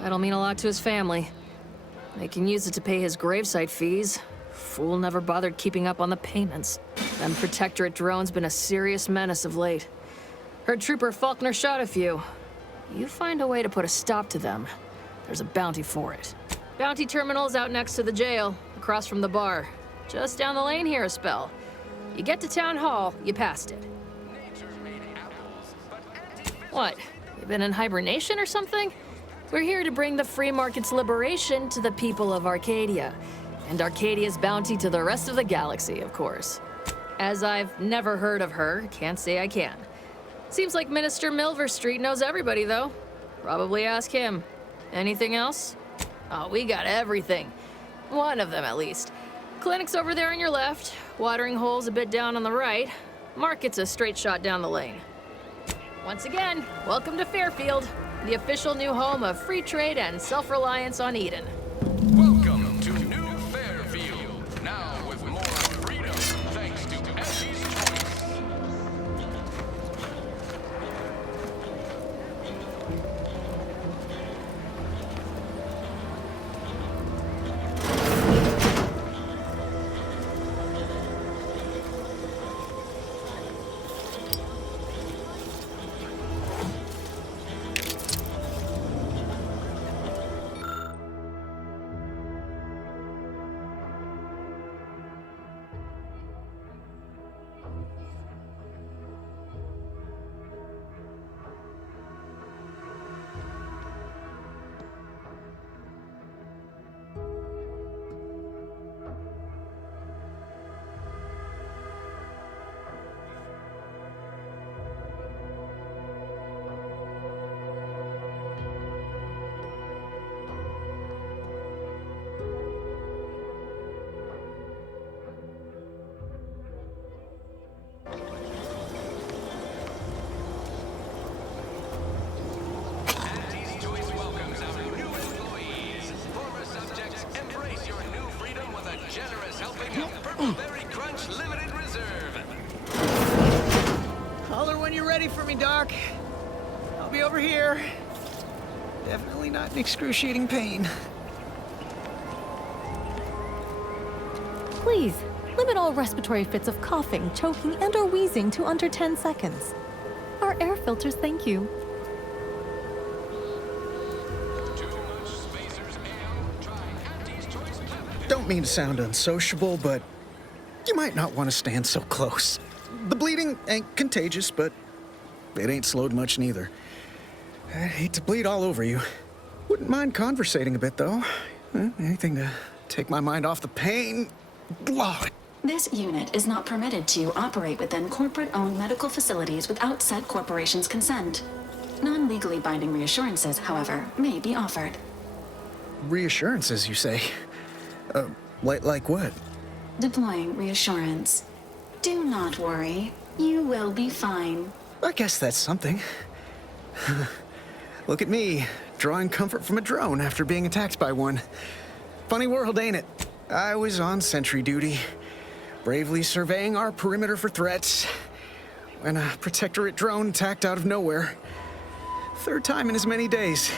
That'll mean a lot to his family. They can use it to pay his gravesite fees. Fool never bothered keeping up on the payments. Them Protectorate drones been a serious menace of late. Heard Trooper Faulkner shot a few. You find a way to put a stop to them, there's a bounty for it. Bounty terminal's out next to the jail, across from the bar. Just down the lane here a spell. You get to Town Hall, you passed it. What? You been in hibernation or something? We're here to bring the free market's liberation to the people of Arcadia. And Arcadia's bounty to the rest of the galaxy, of course. As I've never heard of her, can't say I can. Seems like Minister Milverstreet knows everybody, though. Probably ask him. Anything else? Oh, we got everything. One of them, at least. Clinic's over there on your left. Watering hole's a bit down on the right. Market's a straight shot down the lane. Once again, welcome to Fairfield, the official new home of free trade and self-reliance on Eden. Welcome to New Fairfield. Now with more freedom, thanks to Auntie's Choice. Holler when you're ready for me, Doc. I'll be over here. Definitely not in excruciating pain. Please, limit all respiratory fits of coughing, choking, and/or wheezing to under 10 seconds. Our air filters thank you. Don't mean to sound unsociable, but you might not want to stand so close. The bleeding ain't contagious, but it ain't slowed much neither. I'd hate to bleed all over you. Wouldn't mind conversating a bit, though. Anything to take my mind off the pain. Lord. This unit is not permitted to operate within corporate-owned medical facilities without said corporation's consent. Non-legally binding reassurances, however, may be offered. Reassurances, you say? Like what? Deploying reassurance. Do not worry. You will be fine. I guess that's something. Look at me, drawing comfort from a drone after being attacked by one. Funny world, ain't it? I was on sentry duty, bravely surveying our perimeter for threats, when a protectorate drone attacked out of nowhere. Third time in as many days.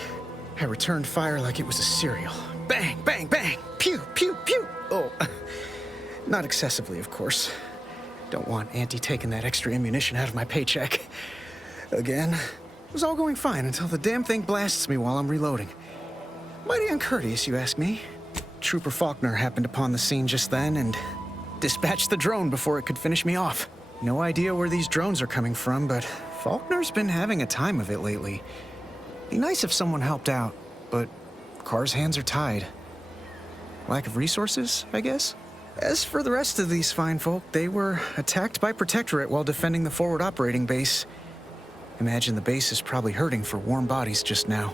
I returned fire like it was a cereal. Bang, bang, bang! Pew, pew, pew! Oh, not excessively, of course. Don't want Auntie taking that extra ammunition out of my paycheck. Again. It was all going fine until the damn thing blasts me while I'm reloading. Mighty uncourteous, you ask me. Trooper Faulkner happened upon the scene just then and dispatched the drone before it could finish me off. No idea where these drones are coming from, but Faulkner's been having a time of it lately. Be nice if someone helped out, but Carr's hands are tied. Lack of resources, I guess? As for the rest of these fine folk, they were attacked by Protectorate while defending the forward operating base. Imagine the base is probably hurting for warm bodies just now.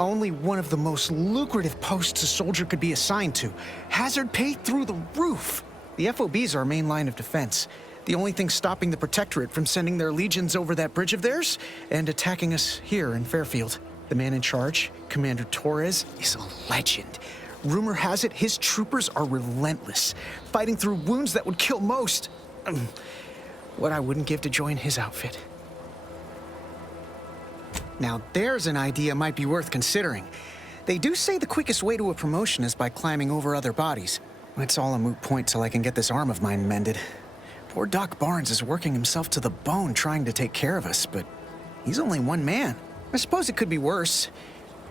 Only one of the most lucrative posts a soldier could be assigned to. Hazard pay through the roof. The FOB's our main line of defense. The only thing stopping the Protectorate from sending their legions over that bridge of theirs and attacking us here in Fairfield. The man in charge, Commander Torres, is a legend. Rumor has it his troopers are relentless, fighting through wounds that would kill most. What I wouldn't give to join his outfit. Now there's an idea might be worth considering. They do say the quickest way to a promotion is by climbing over other bodies. It's all a moot point till I can get this arm of mine mended. Poor Doc Barnes is working himself to the bone trying to take care of us, but he's only one man. I suppose it could be worse.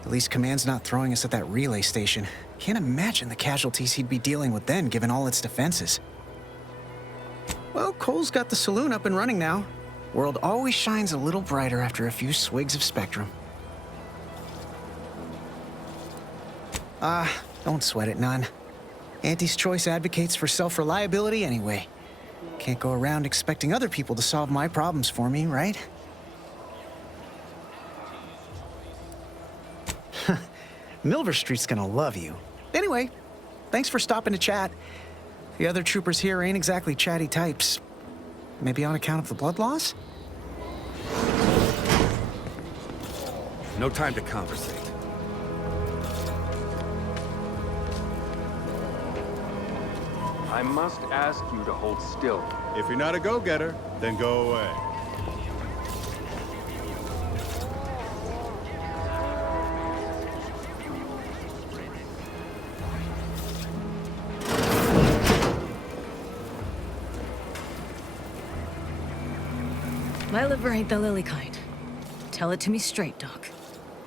At least Command's not throwing us at that relay station. Can't imagine the casualties he'd be dealing with then, given all its defenses. Well, Cole's got the saloon up and running now. World always shines a little brighter after a few swigs of Spectrum. Don't sweat it none. Auntie's Choice advocates for self-reliability anyway. Can't go around expecting other people to solve my problems for me, right? Milver Street's gonna love you. Anyway, thanks for stopping to chat. The other troopers here ain't exactly chatty types. Maybe on account of the blood loss? No time to conversate. I must ask you to hold still. If you're not a go-getter, then go away. My liver ain't the lily kind. Tell it to me straight, Doc.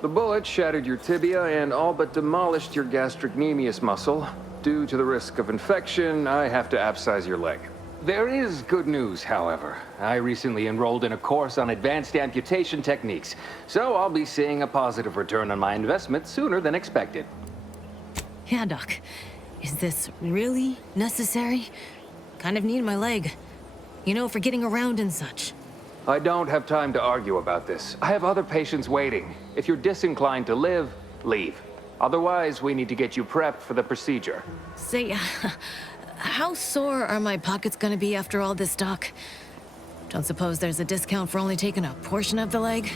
The bullet shattered your tibia and all but demolished your gastrocnemius muscle. Due to the risk of infection, I have to abscise your leg. There is good news, however. I recently enrolled in a course on advanced amputation techniques, so I'll be seeing a positive return on my investment sooner than expected. Yeah, Doc. Is this really necessary? Kind of need my leg. You know, for getting around and such. I don't have time to argue about this. I have other patients waiting. If you're disinclined to live, leave. Otherwise, we need to get you prepped for the procedure. Say, how sore are my pockets gonna be after all this, Doc? Don't suppose there's a discount for only taking a portion of the leg?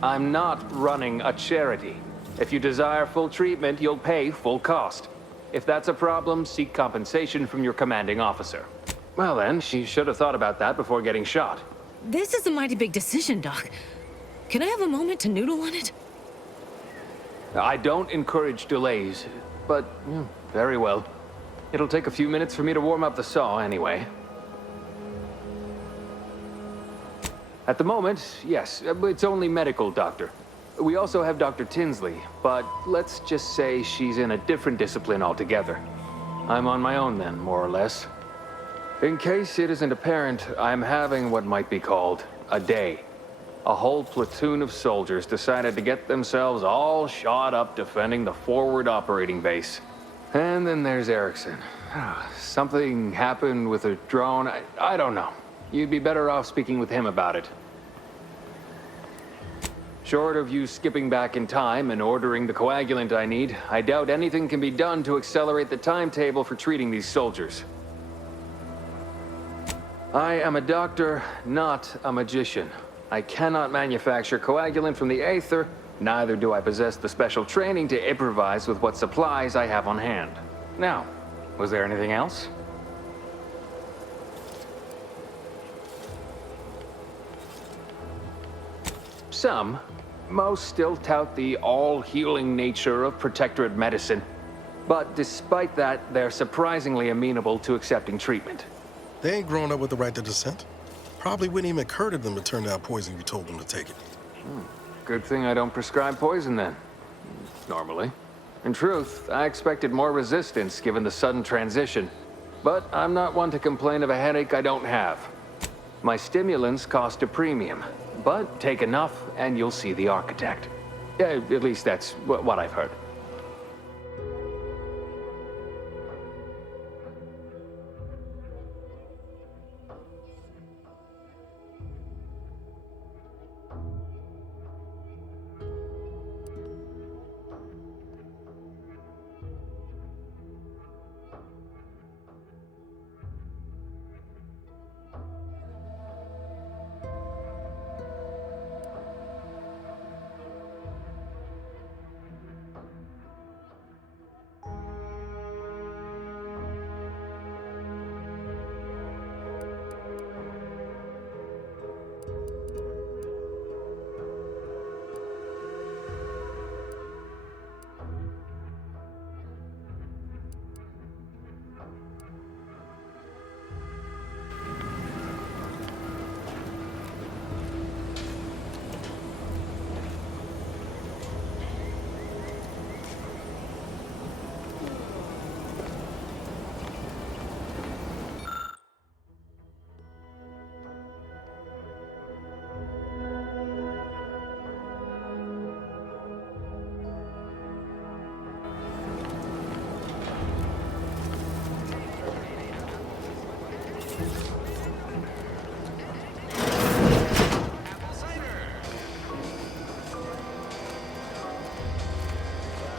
I'm not running a charity. If you desire full treatment, you'll pay full cost. If that's a problem, seek compensation from your commanding officer. Well then, she should have thought about that before getting shot. This is a mighty big decision, Doc. Can I have a moment to noodle on it? I don't encourage delays, but very well. It'll take a few minutes for me to warm up the saw anyway. At the moment, yes, it's only medical, Doctor. We also have Dr. Tinsley, but let's just say she's in a different discipline altogether. I'm on my own then, more or less. In case it isn't apparent, I'm having what might be called a day. A whole platoon of soldiers decided to get themselves all shot up defending the forward operating base. And then there's Erickson. Something happened with a drone. I don't know. You'd be better off speaking with him about it. Short of you skipping back in time and ordering the coagulant I need, I doubt anything can be done to accelerate the timetable for treating these soldiers. I am a doctor, not a magician. I cannot manufacture coagulant from the aether, neither do I possess the special training to improvise with what supplies I have on hand. Now, was there anything else? Some. Most still tout the all-healing nature of protectorate medicine. But despite that, they're surprisingly amenable to accepting treatment. They ain't grown up with the right to dissent. Probably wouldn't even occur to them to turn down poison if you told them to take it. Good thing I don't prescribe poison then. Normally. In truth, I expected more resistance given the sudden transition. But I'm not one to complain of a headache I don't have. My stimulants cost a premium. But take enough and you'll see the architect. At least that's what I've heard.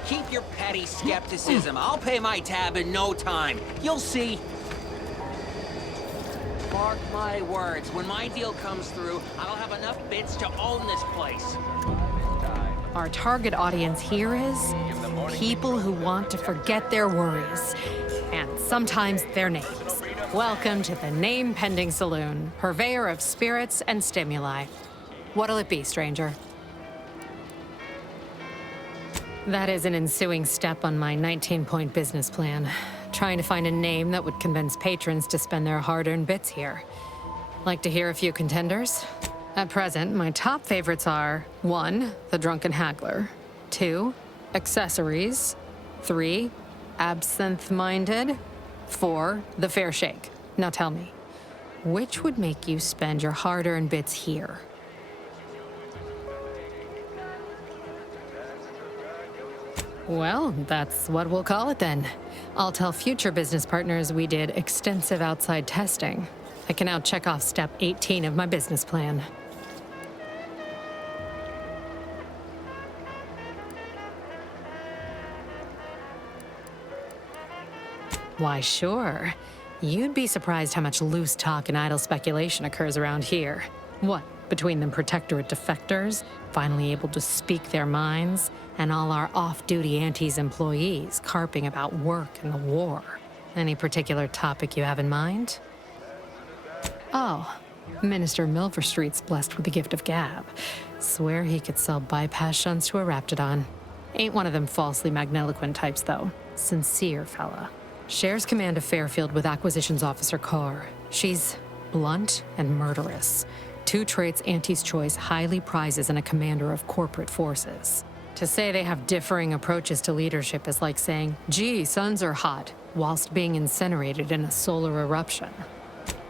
Keep your petty skepticism. I'll pay my tab in no time. You'll see. Mark my words, when my deal comes through, I'll have enough bits to own this place. Our target audience here is people who want to forget their worries, and sometimes their names. Welcome to the Name Pending Saloon, purveyor of spirits and stimuli. What'll it be, stranger? That is an ensuing step on my 19-point business plan. Trying to find a name that would convince patrons to spend their hard-earned bits here. Like to hear a few contenders? At present, my top favorites are 1, the Drunken Haggler, 2, Accessories, 3, Absinthe-Minded, 4, the Fair Shake. Now tell me, which would make you spend your hard-earned bits here? Well, that's what we'll call it then. I'll tell future business partners we did extensive outside testing. I can now check off step 18 of my business plan. Why, sure. You'd be surprised how much loose talk and idle speculation occurs around here. What, between them protectorate defectors, finally able to speak their minds, and all our off-duty Antes employees carping about work and the war. Any particular topic you have in mind? Oh, Minister Milverstreet's blessed with the gift of gab. Swear he could sell bypass shunts to a Raptidon. Ain't one of them falsely magniloquent types, though. Sincere fella. Shares command of Fairfield with Acquisitions Officer Carr. She's blunt and murderous. 2 traits Auntie's Choice highly prizes in a commander of corporate forces. To say they have differing approaches to leadership is like saying, gee, suns are hot, whilst being incinerated in a solar eruption.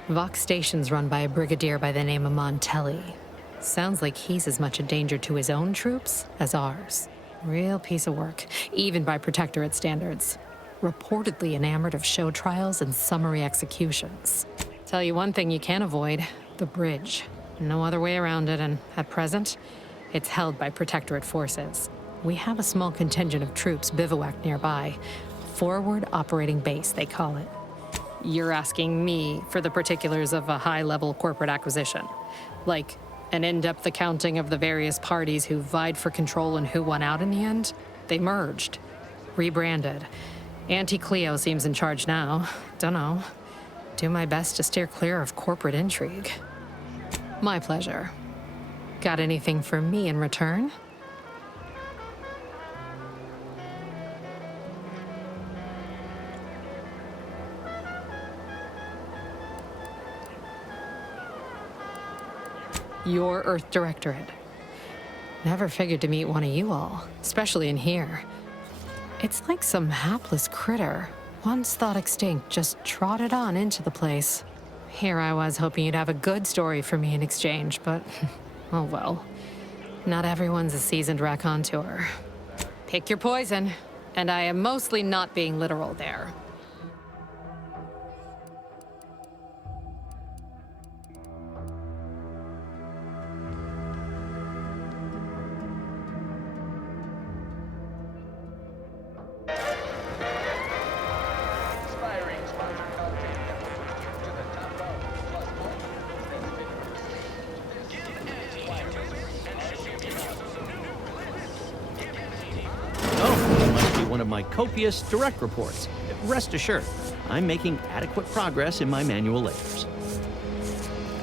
Vox Station's run by a brigadier by the name of Montelli. Sounds like he's as much a danger to his own troops as ours. Real piece of work, even by Protectorate standards. Reportedly enamored of show trials and summary executions. Tell you one thing you can't avoid, the bridge. No other way around it, and at present, it's held by Protectorate forces. We have a small contingent of troops bivouacked nearby. Forward Operating Base, they call it. You're asking me for the particulars of a high-level corporate acquisition. Like an in-depth accounting of the various parties who vied for control and who won out in the end? They merged. Rebranded. Auntie Cleo seems in charge now. Dunno. Do my best to steer clear of corporate intrigue. My pleasure. Got anything for me in return? Your Earth Directorate. Never figured to meet one of you all, especially in here. It's like some hapless critter, once thought extinct, just trotted on into the place. Here I was hoping you'd have a good story for me in exchange, but oh well. Not everyone's a seasoned raconteur. Pick your poison, and I am mostly not being literal there. One of my copious direct reports. Rest assured, I'm making adequate progress in my manual labors.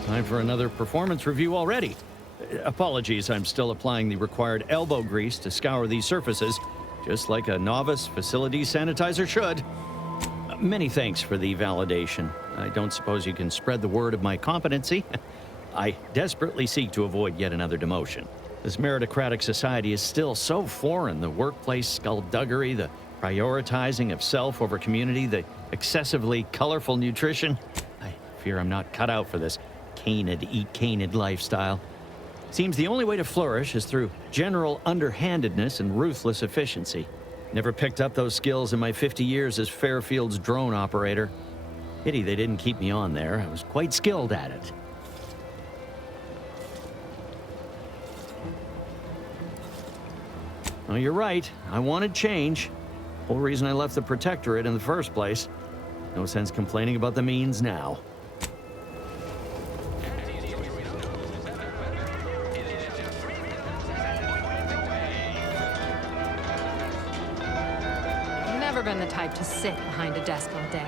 Time for another performance review already. Apologies, I'm still applying the required elbow grease to scour these surfaces, just like a novice facilities sanitizer should. Many thanks for the validation. I don't suppose you can spread the word of my competency. I desperately seek to avoid yet another demotion. This meritocratic society is still so foreign. The workplace skullduggery, the prioritizing of self over community, the excessively colorful nutrition. I fear I'm not cut out for this canid, eat canid lifestyle. Seems the only way to flourish is through general underhandedness and ruthless efficiency. Never picked up those skills in my 50 years as Fairfield's drone operator. Pity they didn't keep me on there. I was quite skilled at it. Oh, you're right. I wanted change. Whole reason I left the Protectorate in the first place. No sense complaining about the means now. Never been the type to sit behind a desk all day.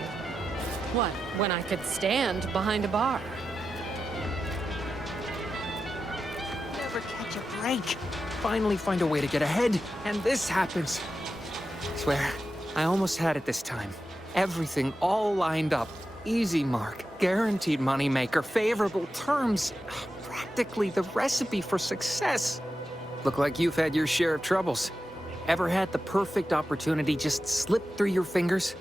What, when I could stand behind a bar? Never catch a break. Finally find a way to get ahead, and this happens. Swear, I almost had it this time. Everything all lined up. Easy mark, guaranteed moneymaker, favorable terms. Practically the recipe for success. Look like you've had your share of troubles. Ever had the perfect opportunity just slip through your fingers?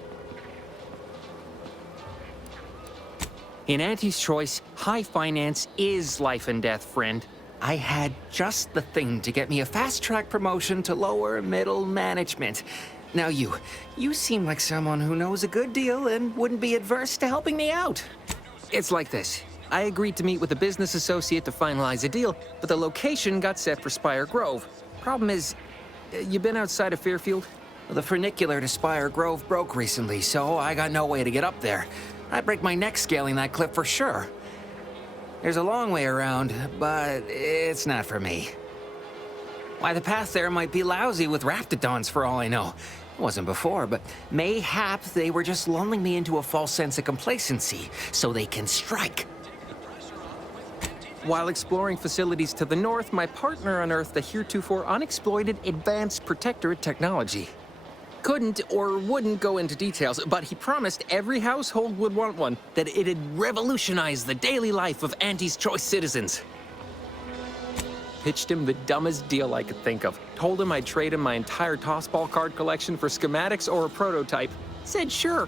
In Auntie's choice, high finance is life and death, friend. I had just the thing to get me a fast-track promotion to lower middle management. Now you seem like someone who knows a good deal and wouldn't be adverse to helping me out. It's like this. I agreed to meet with a business associate to finalize a deal, but the location got set for Spire Grove. Problem is, you been outside of Fairfield? The funicular to Spire Grove broke recently, so I got no way to get up there. I'd break my neck scaling that cliff for sure. There's a long way around, but it's not for me. Why, the path there might be lousy with raptidons for all I know. It wasn't before, but mayhap they were just lulling me into a false sense of complacency so they can strike. While exploring facilities to the north, my partner unearthed a heretofore unexploited advanced Protectorate technology. Couldn't or wouldn't go into details, but he promised every household would want one, that it'd revolutionize the daily life of Auntie's Choice citizens. Pitched him the dumbest deal I could think of. Told him I'd trade him my entire tossball card collection for schematics or a prototype. Said sure.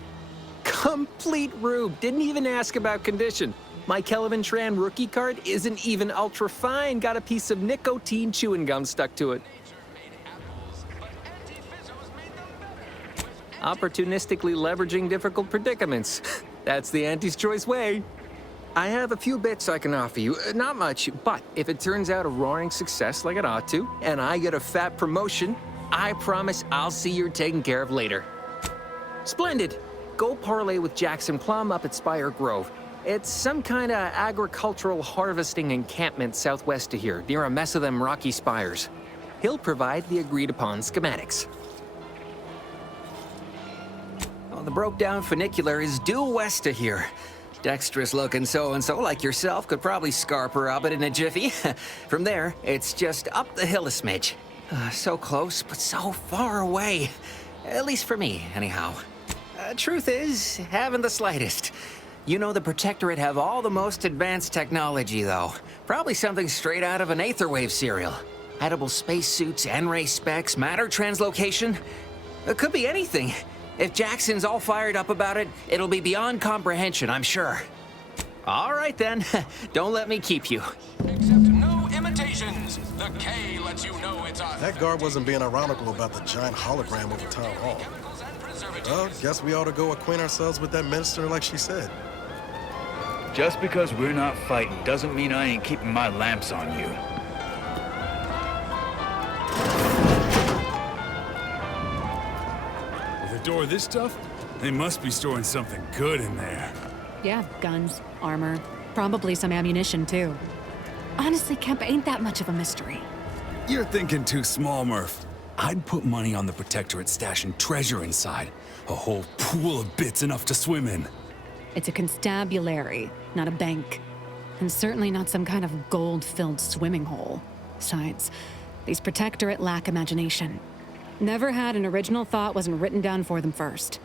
Complete rube. Didn't even ask about condition. My Kelvin Tran rookie card isn't even ultra fine. Got a piece of nicotine chewing gum stuck to it. Opportunistically leveraging difficult predicaments. That's the Auntie's Choice way. I have a few bits I can offer you. Not much, but if it turns out a roaring success like it ought to, and I get a fat promotion, I promise I'll see you're taken care of later. Splendid. Go parlay with Jackson Plum up at Spire Grove. It's some kind of agricultural harvesting encampment southwest of here, near a mess of them rocky spires. He'll provide the agreed-upon schematics. Well, the broke-down funicular is due west of here. Dexterous-looking so-and-so like yourself could probably scarp her up it in a jiffy. From there, it's just up the hill a smidge. So close, but so far away. At least for me, anyhow. Truth is, haven't the slightest. You know the Protectorate have all the most advanced technology, though. Probably something straight out of an Aetherwave serial. Edible spacesuits, N-ray specs, matter translocation. It could be anything. If Jackson's all fired up about it, it'll be beyond comprehension, I'm sure. All right, then. Don't let me keep you. Except no imitations. The K lets you know it's authentic. That guard wasn't being ironical about the giant hologram over Town Hall. Well, guess we ought to go acquaint ourselves with that minister like she said. Just because we're not fighting doesn't mean I ain't keeping my lamps on you. With a door this tough, they must be storing something good in there. Yeah, guns, armor, probably some ammunition too. Honestly, Kemp ain't that much of a mystery. You're thinking too small, Murph. I'd put money on the Protectorate stashing treasure inside. A whole pool of bits enough to swim in. It's a constabulary, not a bank. And certainly not some kind of gold-filled swimming hole. Besides, these Protectorate lack imagination. Never had an original thought wasn't written down for them first.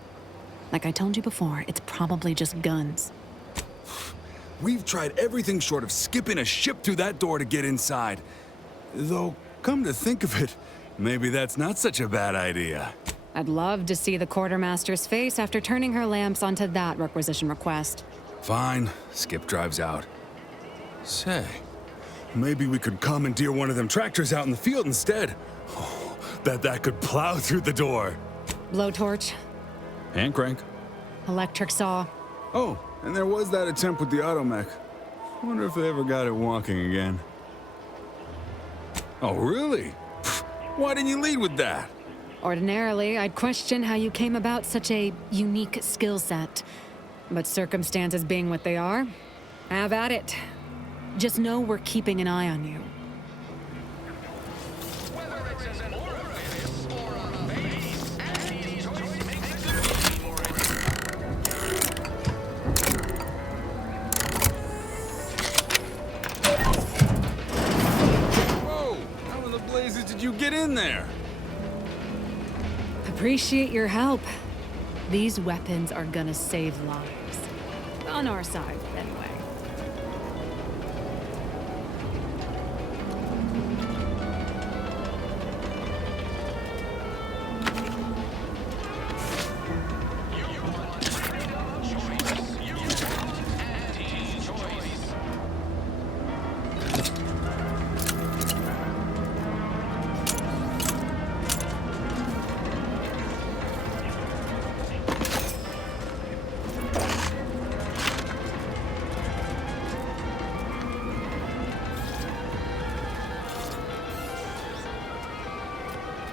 Like I told you before, it's probably just guns. We've tried everything short of skipping a ship through that door to get inside. Though, come to think of it, maybe that's not such a bad idea. I'd love to see the quartermaster's face after turning her lamps onto that requisition request. Fine. Skip drives out. Say, maybe we could commandeer one of them tractors out in the field instead. Oh, bet that could plow through the door. Blowtorch. Hand crank. Electric saw. Oh, and there was that attempt with the automech. Wonder if they ever got it walking again. Oh, really? Why didn't you lead with that? Ordinarily, I'd question how you came about such a unique skill set. But circumstances being what they are, have at it. Just know we're keeping an eye on you. Whoa! How in the blazes did you get in there? Appreciate your help. These weapons are gonna save lives. On our side, anyway.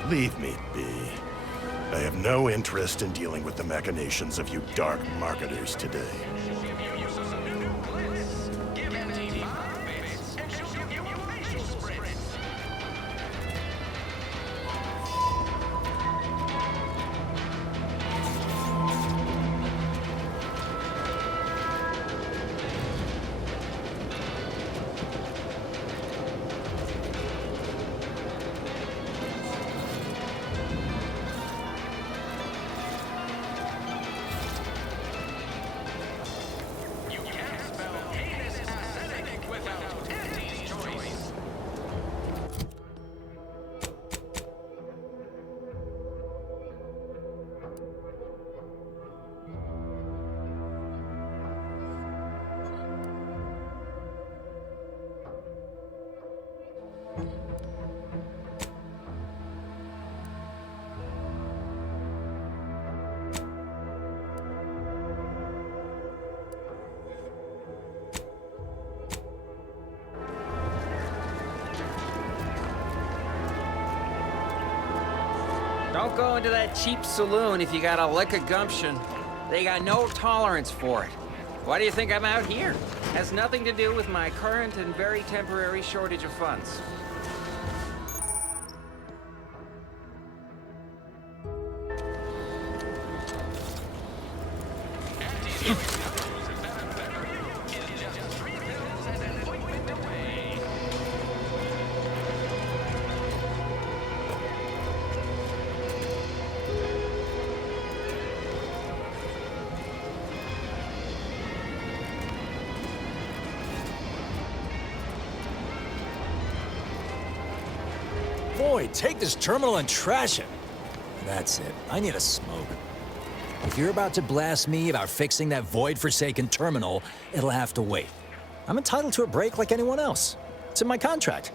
Leave me be. I have no interest in dealing with the machinations of you dark marketers today. Don't go into that cheap saloon if you got a lick of gumption. They got no tolerance for it. Why do you think I'm out here? Has nothing to do with my current and very temporary shortage of funds. Boy, take this terminal and trash it. That's it. I need a smoke. If you're about to blast me about fixing that void-forsaken terminal, it'll have to wait. I'm entitled to a break like anyone else. It's in my contract.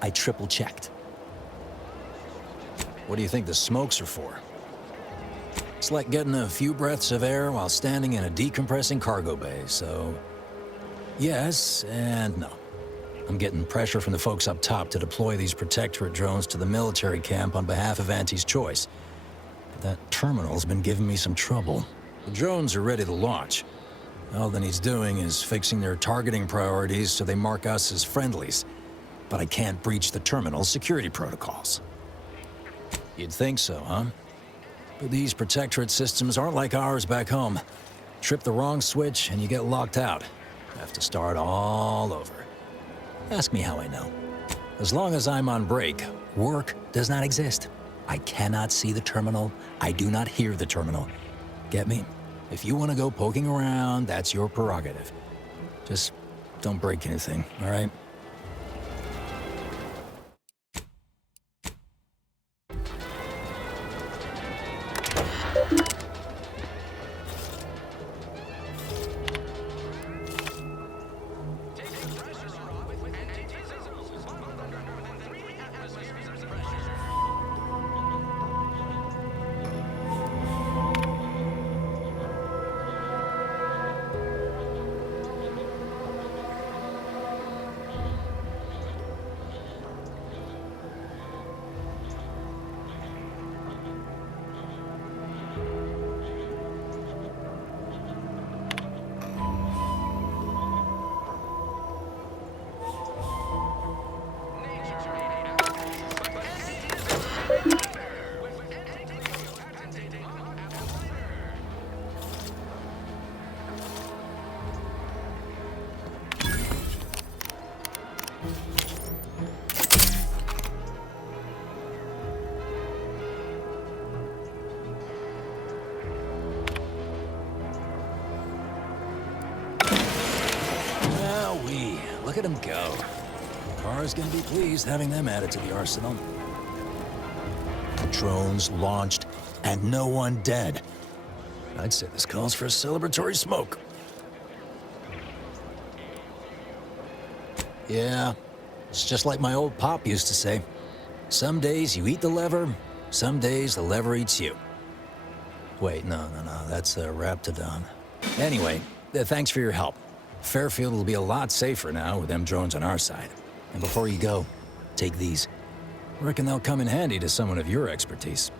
I triple-checked. What do you think the smokes are for? It's like getting a few breaths of air while standing in a decompressing cargo bay, so... yes and no. I'm getting pressure from the folks up top to deploy these Protectorate drones to the military camp on behalf of Auntie's Choice. But that terminal's been giving me some trouble. The drones are ready to launch. All that he's doing is fixing their targeting priorities so they mark us as friendlies. But I can't breach the terminal's security protocols. You'd think so, huh? But these Protectorate systems aren't like ours back home. Trip the wrong switch and you get locked out. Have to start all over. Ask me how I know. As long as I'm on break, work does not exist. I cannot see the terminal. I do not hear the terminal. Get me? If you want to go poking around, that's your prerogative. Just don't break anything, all right? Look at him go. Car's gonna be pleased having them added to the arsenal. Drones launched, and no one dead. I'd say this calls for a celebratory smoke. Yeah, it's just like my old pop used to say. Some days you eat the lever, some days the lever eats you. Wait, no, that's a Raptidon. Anyway, thanks for your help. Fairfield will be a lot safer now with them drones on our side. And before you go, take these. I reckon they'll come in handy to someone of your expertise.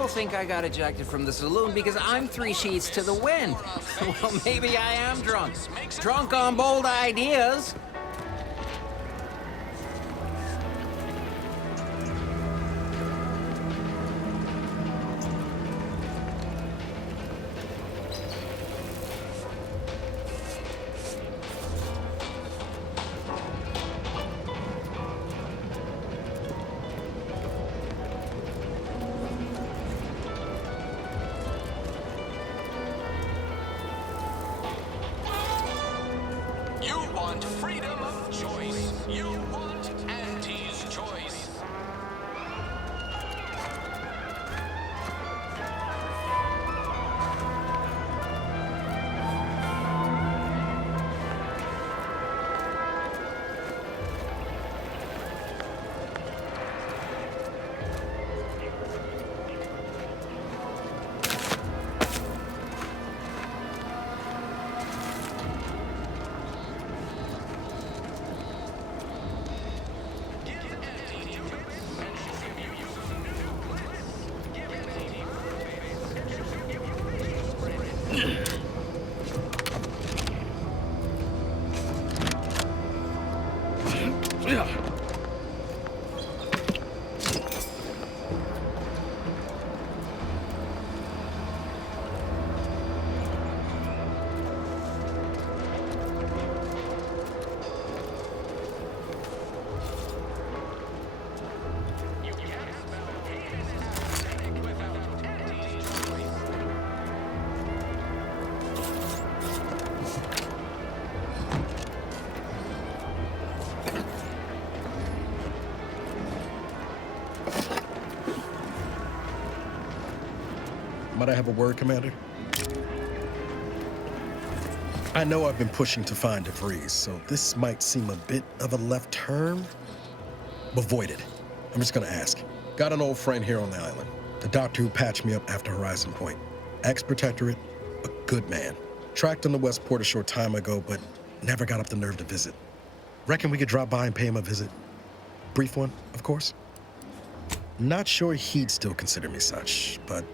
people think I got ejected from the saloon because I'm 3 sheets to the wind. Well, maybe I am drunk. Drunk on bold ideas. You want freedom of choice. You want Auntie's choice. Might I have a word, Commander? I know I've been pushing to find debris, so this might seem a bit of a left turn, but void it. I'm just gonna ask. Got an old friend here on the island, the doctor who patched me up after Horizon Point. Ex-protectorate, a good man. Tracked on the Westport a short time ago, but never got up the nerve to visit. Reckon we could drop by and pay him a visit? Brief one, of course. Not sure he'd still consider me such, but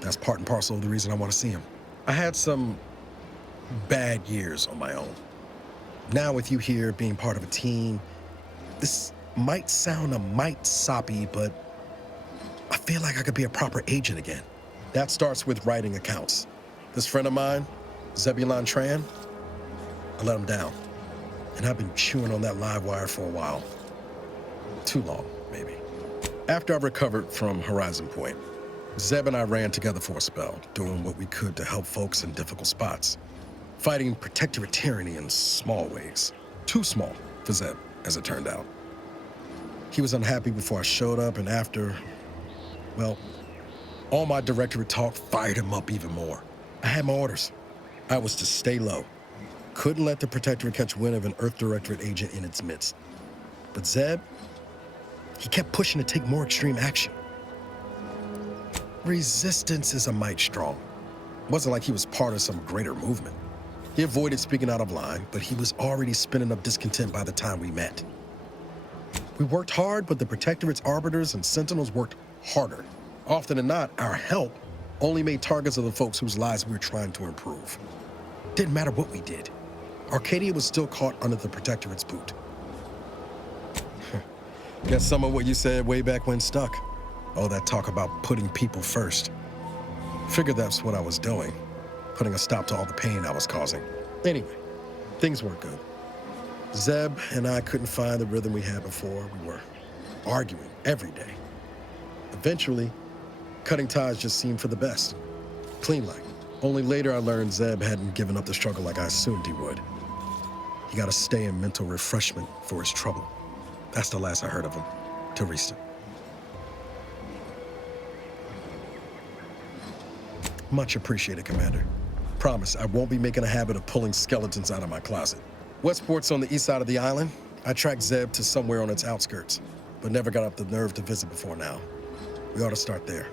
that's part and parcel of the reason I want to see him. I had some bad years on my own. Now with you here being part of a team, this might sound a mite soppy, but I feel like I could be a proper agent again. That starts with writing accounts. This friend of mine, Zebulon Tran, I let him down. And I've been chewing on that live wire for a while. Too long, maybe. After I recovered from Horizon Point, Zeb and I ran together for a spell, doing what we could to help folks in difficult spots. Fighting protectorate tyranny in small ways. Too small for Zeb, as it turned out. He was unhappy before I showed up, and after, well, all my directorate talk fired him up even more. I had my orders. I was to stay low. Couldn't let the protectorate catch wind of an Earth Directorate agent in its midst. But Zeb, he kept pushing to take more extreme action. Resistance is a mite strong. It wasn't like he was part of some greater movement. He avoided speaking out of line, but he was already spinning up discontent by the time we met. We worked hard, but the Protectorate's arbiters and sentinels worked harder. Often than not, our help only made targets of the folks whose lives we were trying to improve. Didn't matter what we did. Arcadia was still caught under the Protectorate's boot. Guess some of what you said way back when stuck. All that talk about putting people first. Figured that's what I was doing, putting a stop to all the pain I was causing. Anyway, things weren't good. Zeb and I couldn't find the rhythm we had before. We were arguing every day. Eventually, cutting ties just seemed for the best. Clean like. Only later I learned Zeb hadn't given up the struggle like I assumed he would. He got to stay in mental refreshment for his trouble. That's the last I heard of him, till recent. Much appreciated, Commander. Promise, I won't be making a habit of pulling skeletons out of my closet. Westport's on the east side of the island. I tracked Zeb to somewhere on its outskirts, but never got up the nerve to visit before now. We ought to start there.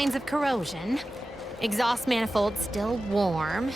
signs of corrosion. Exhaust manifold still warm.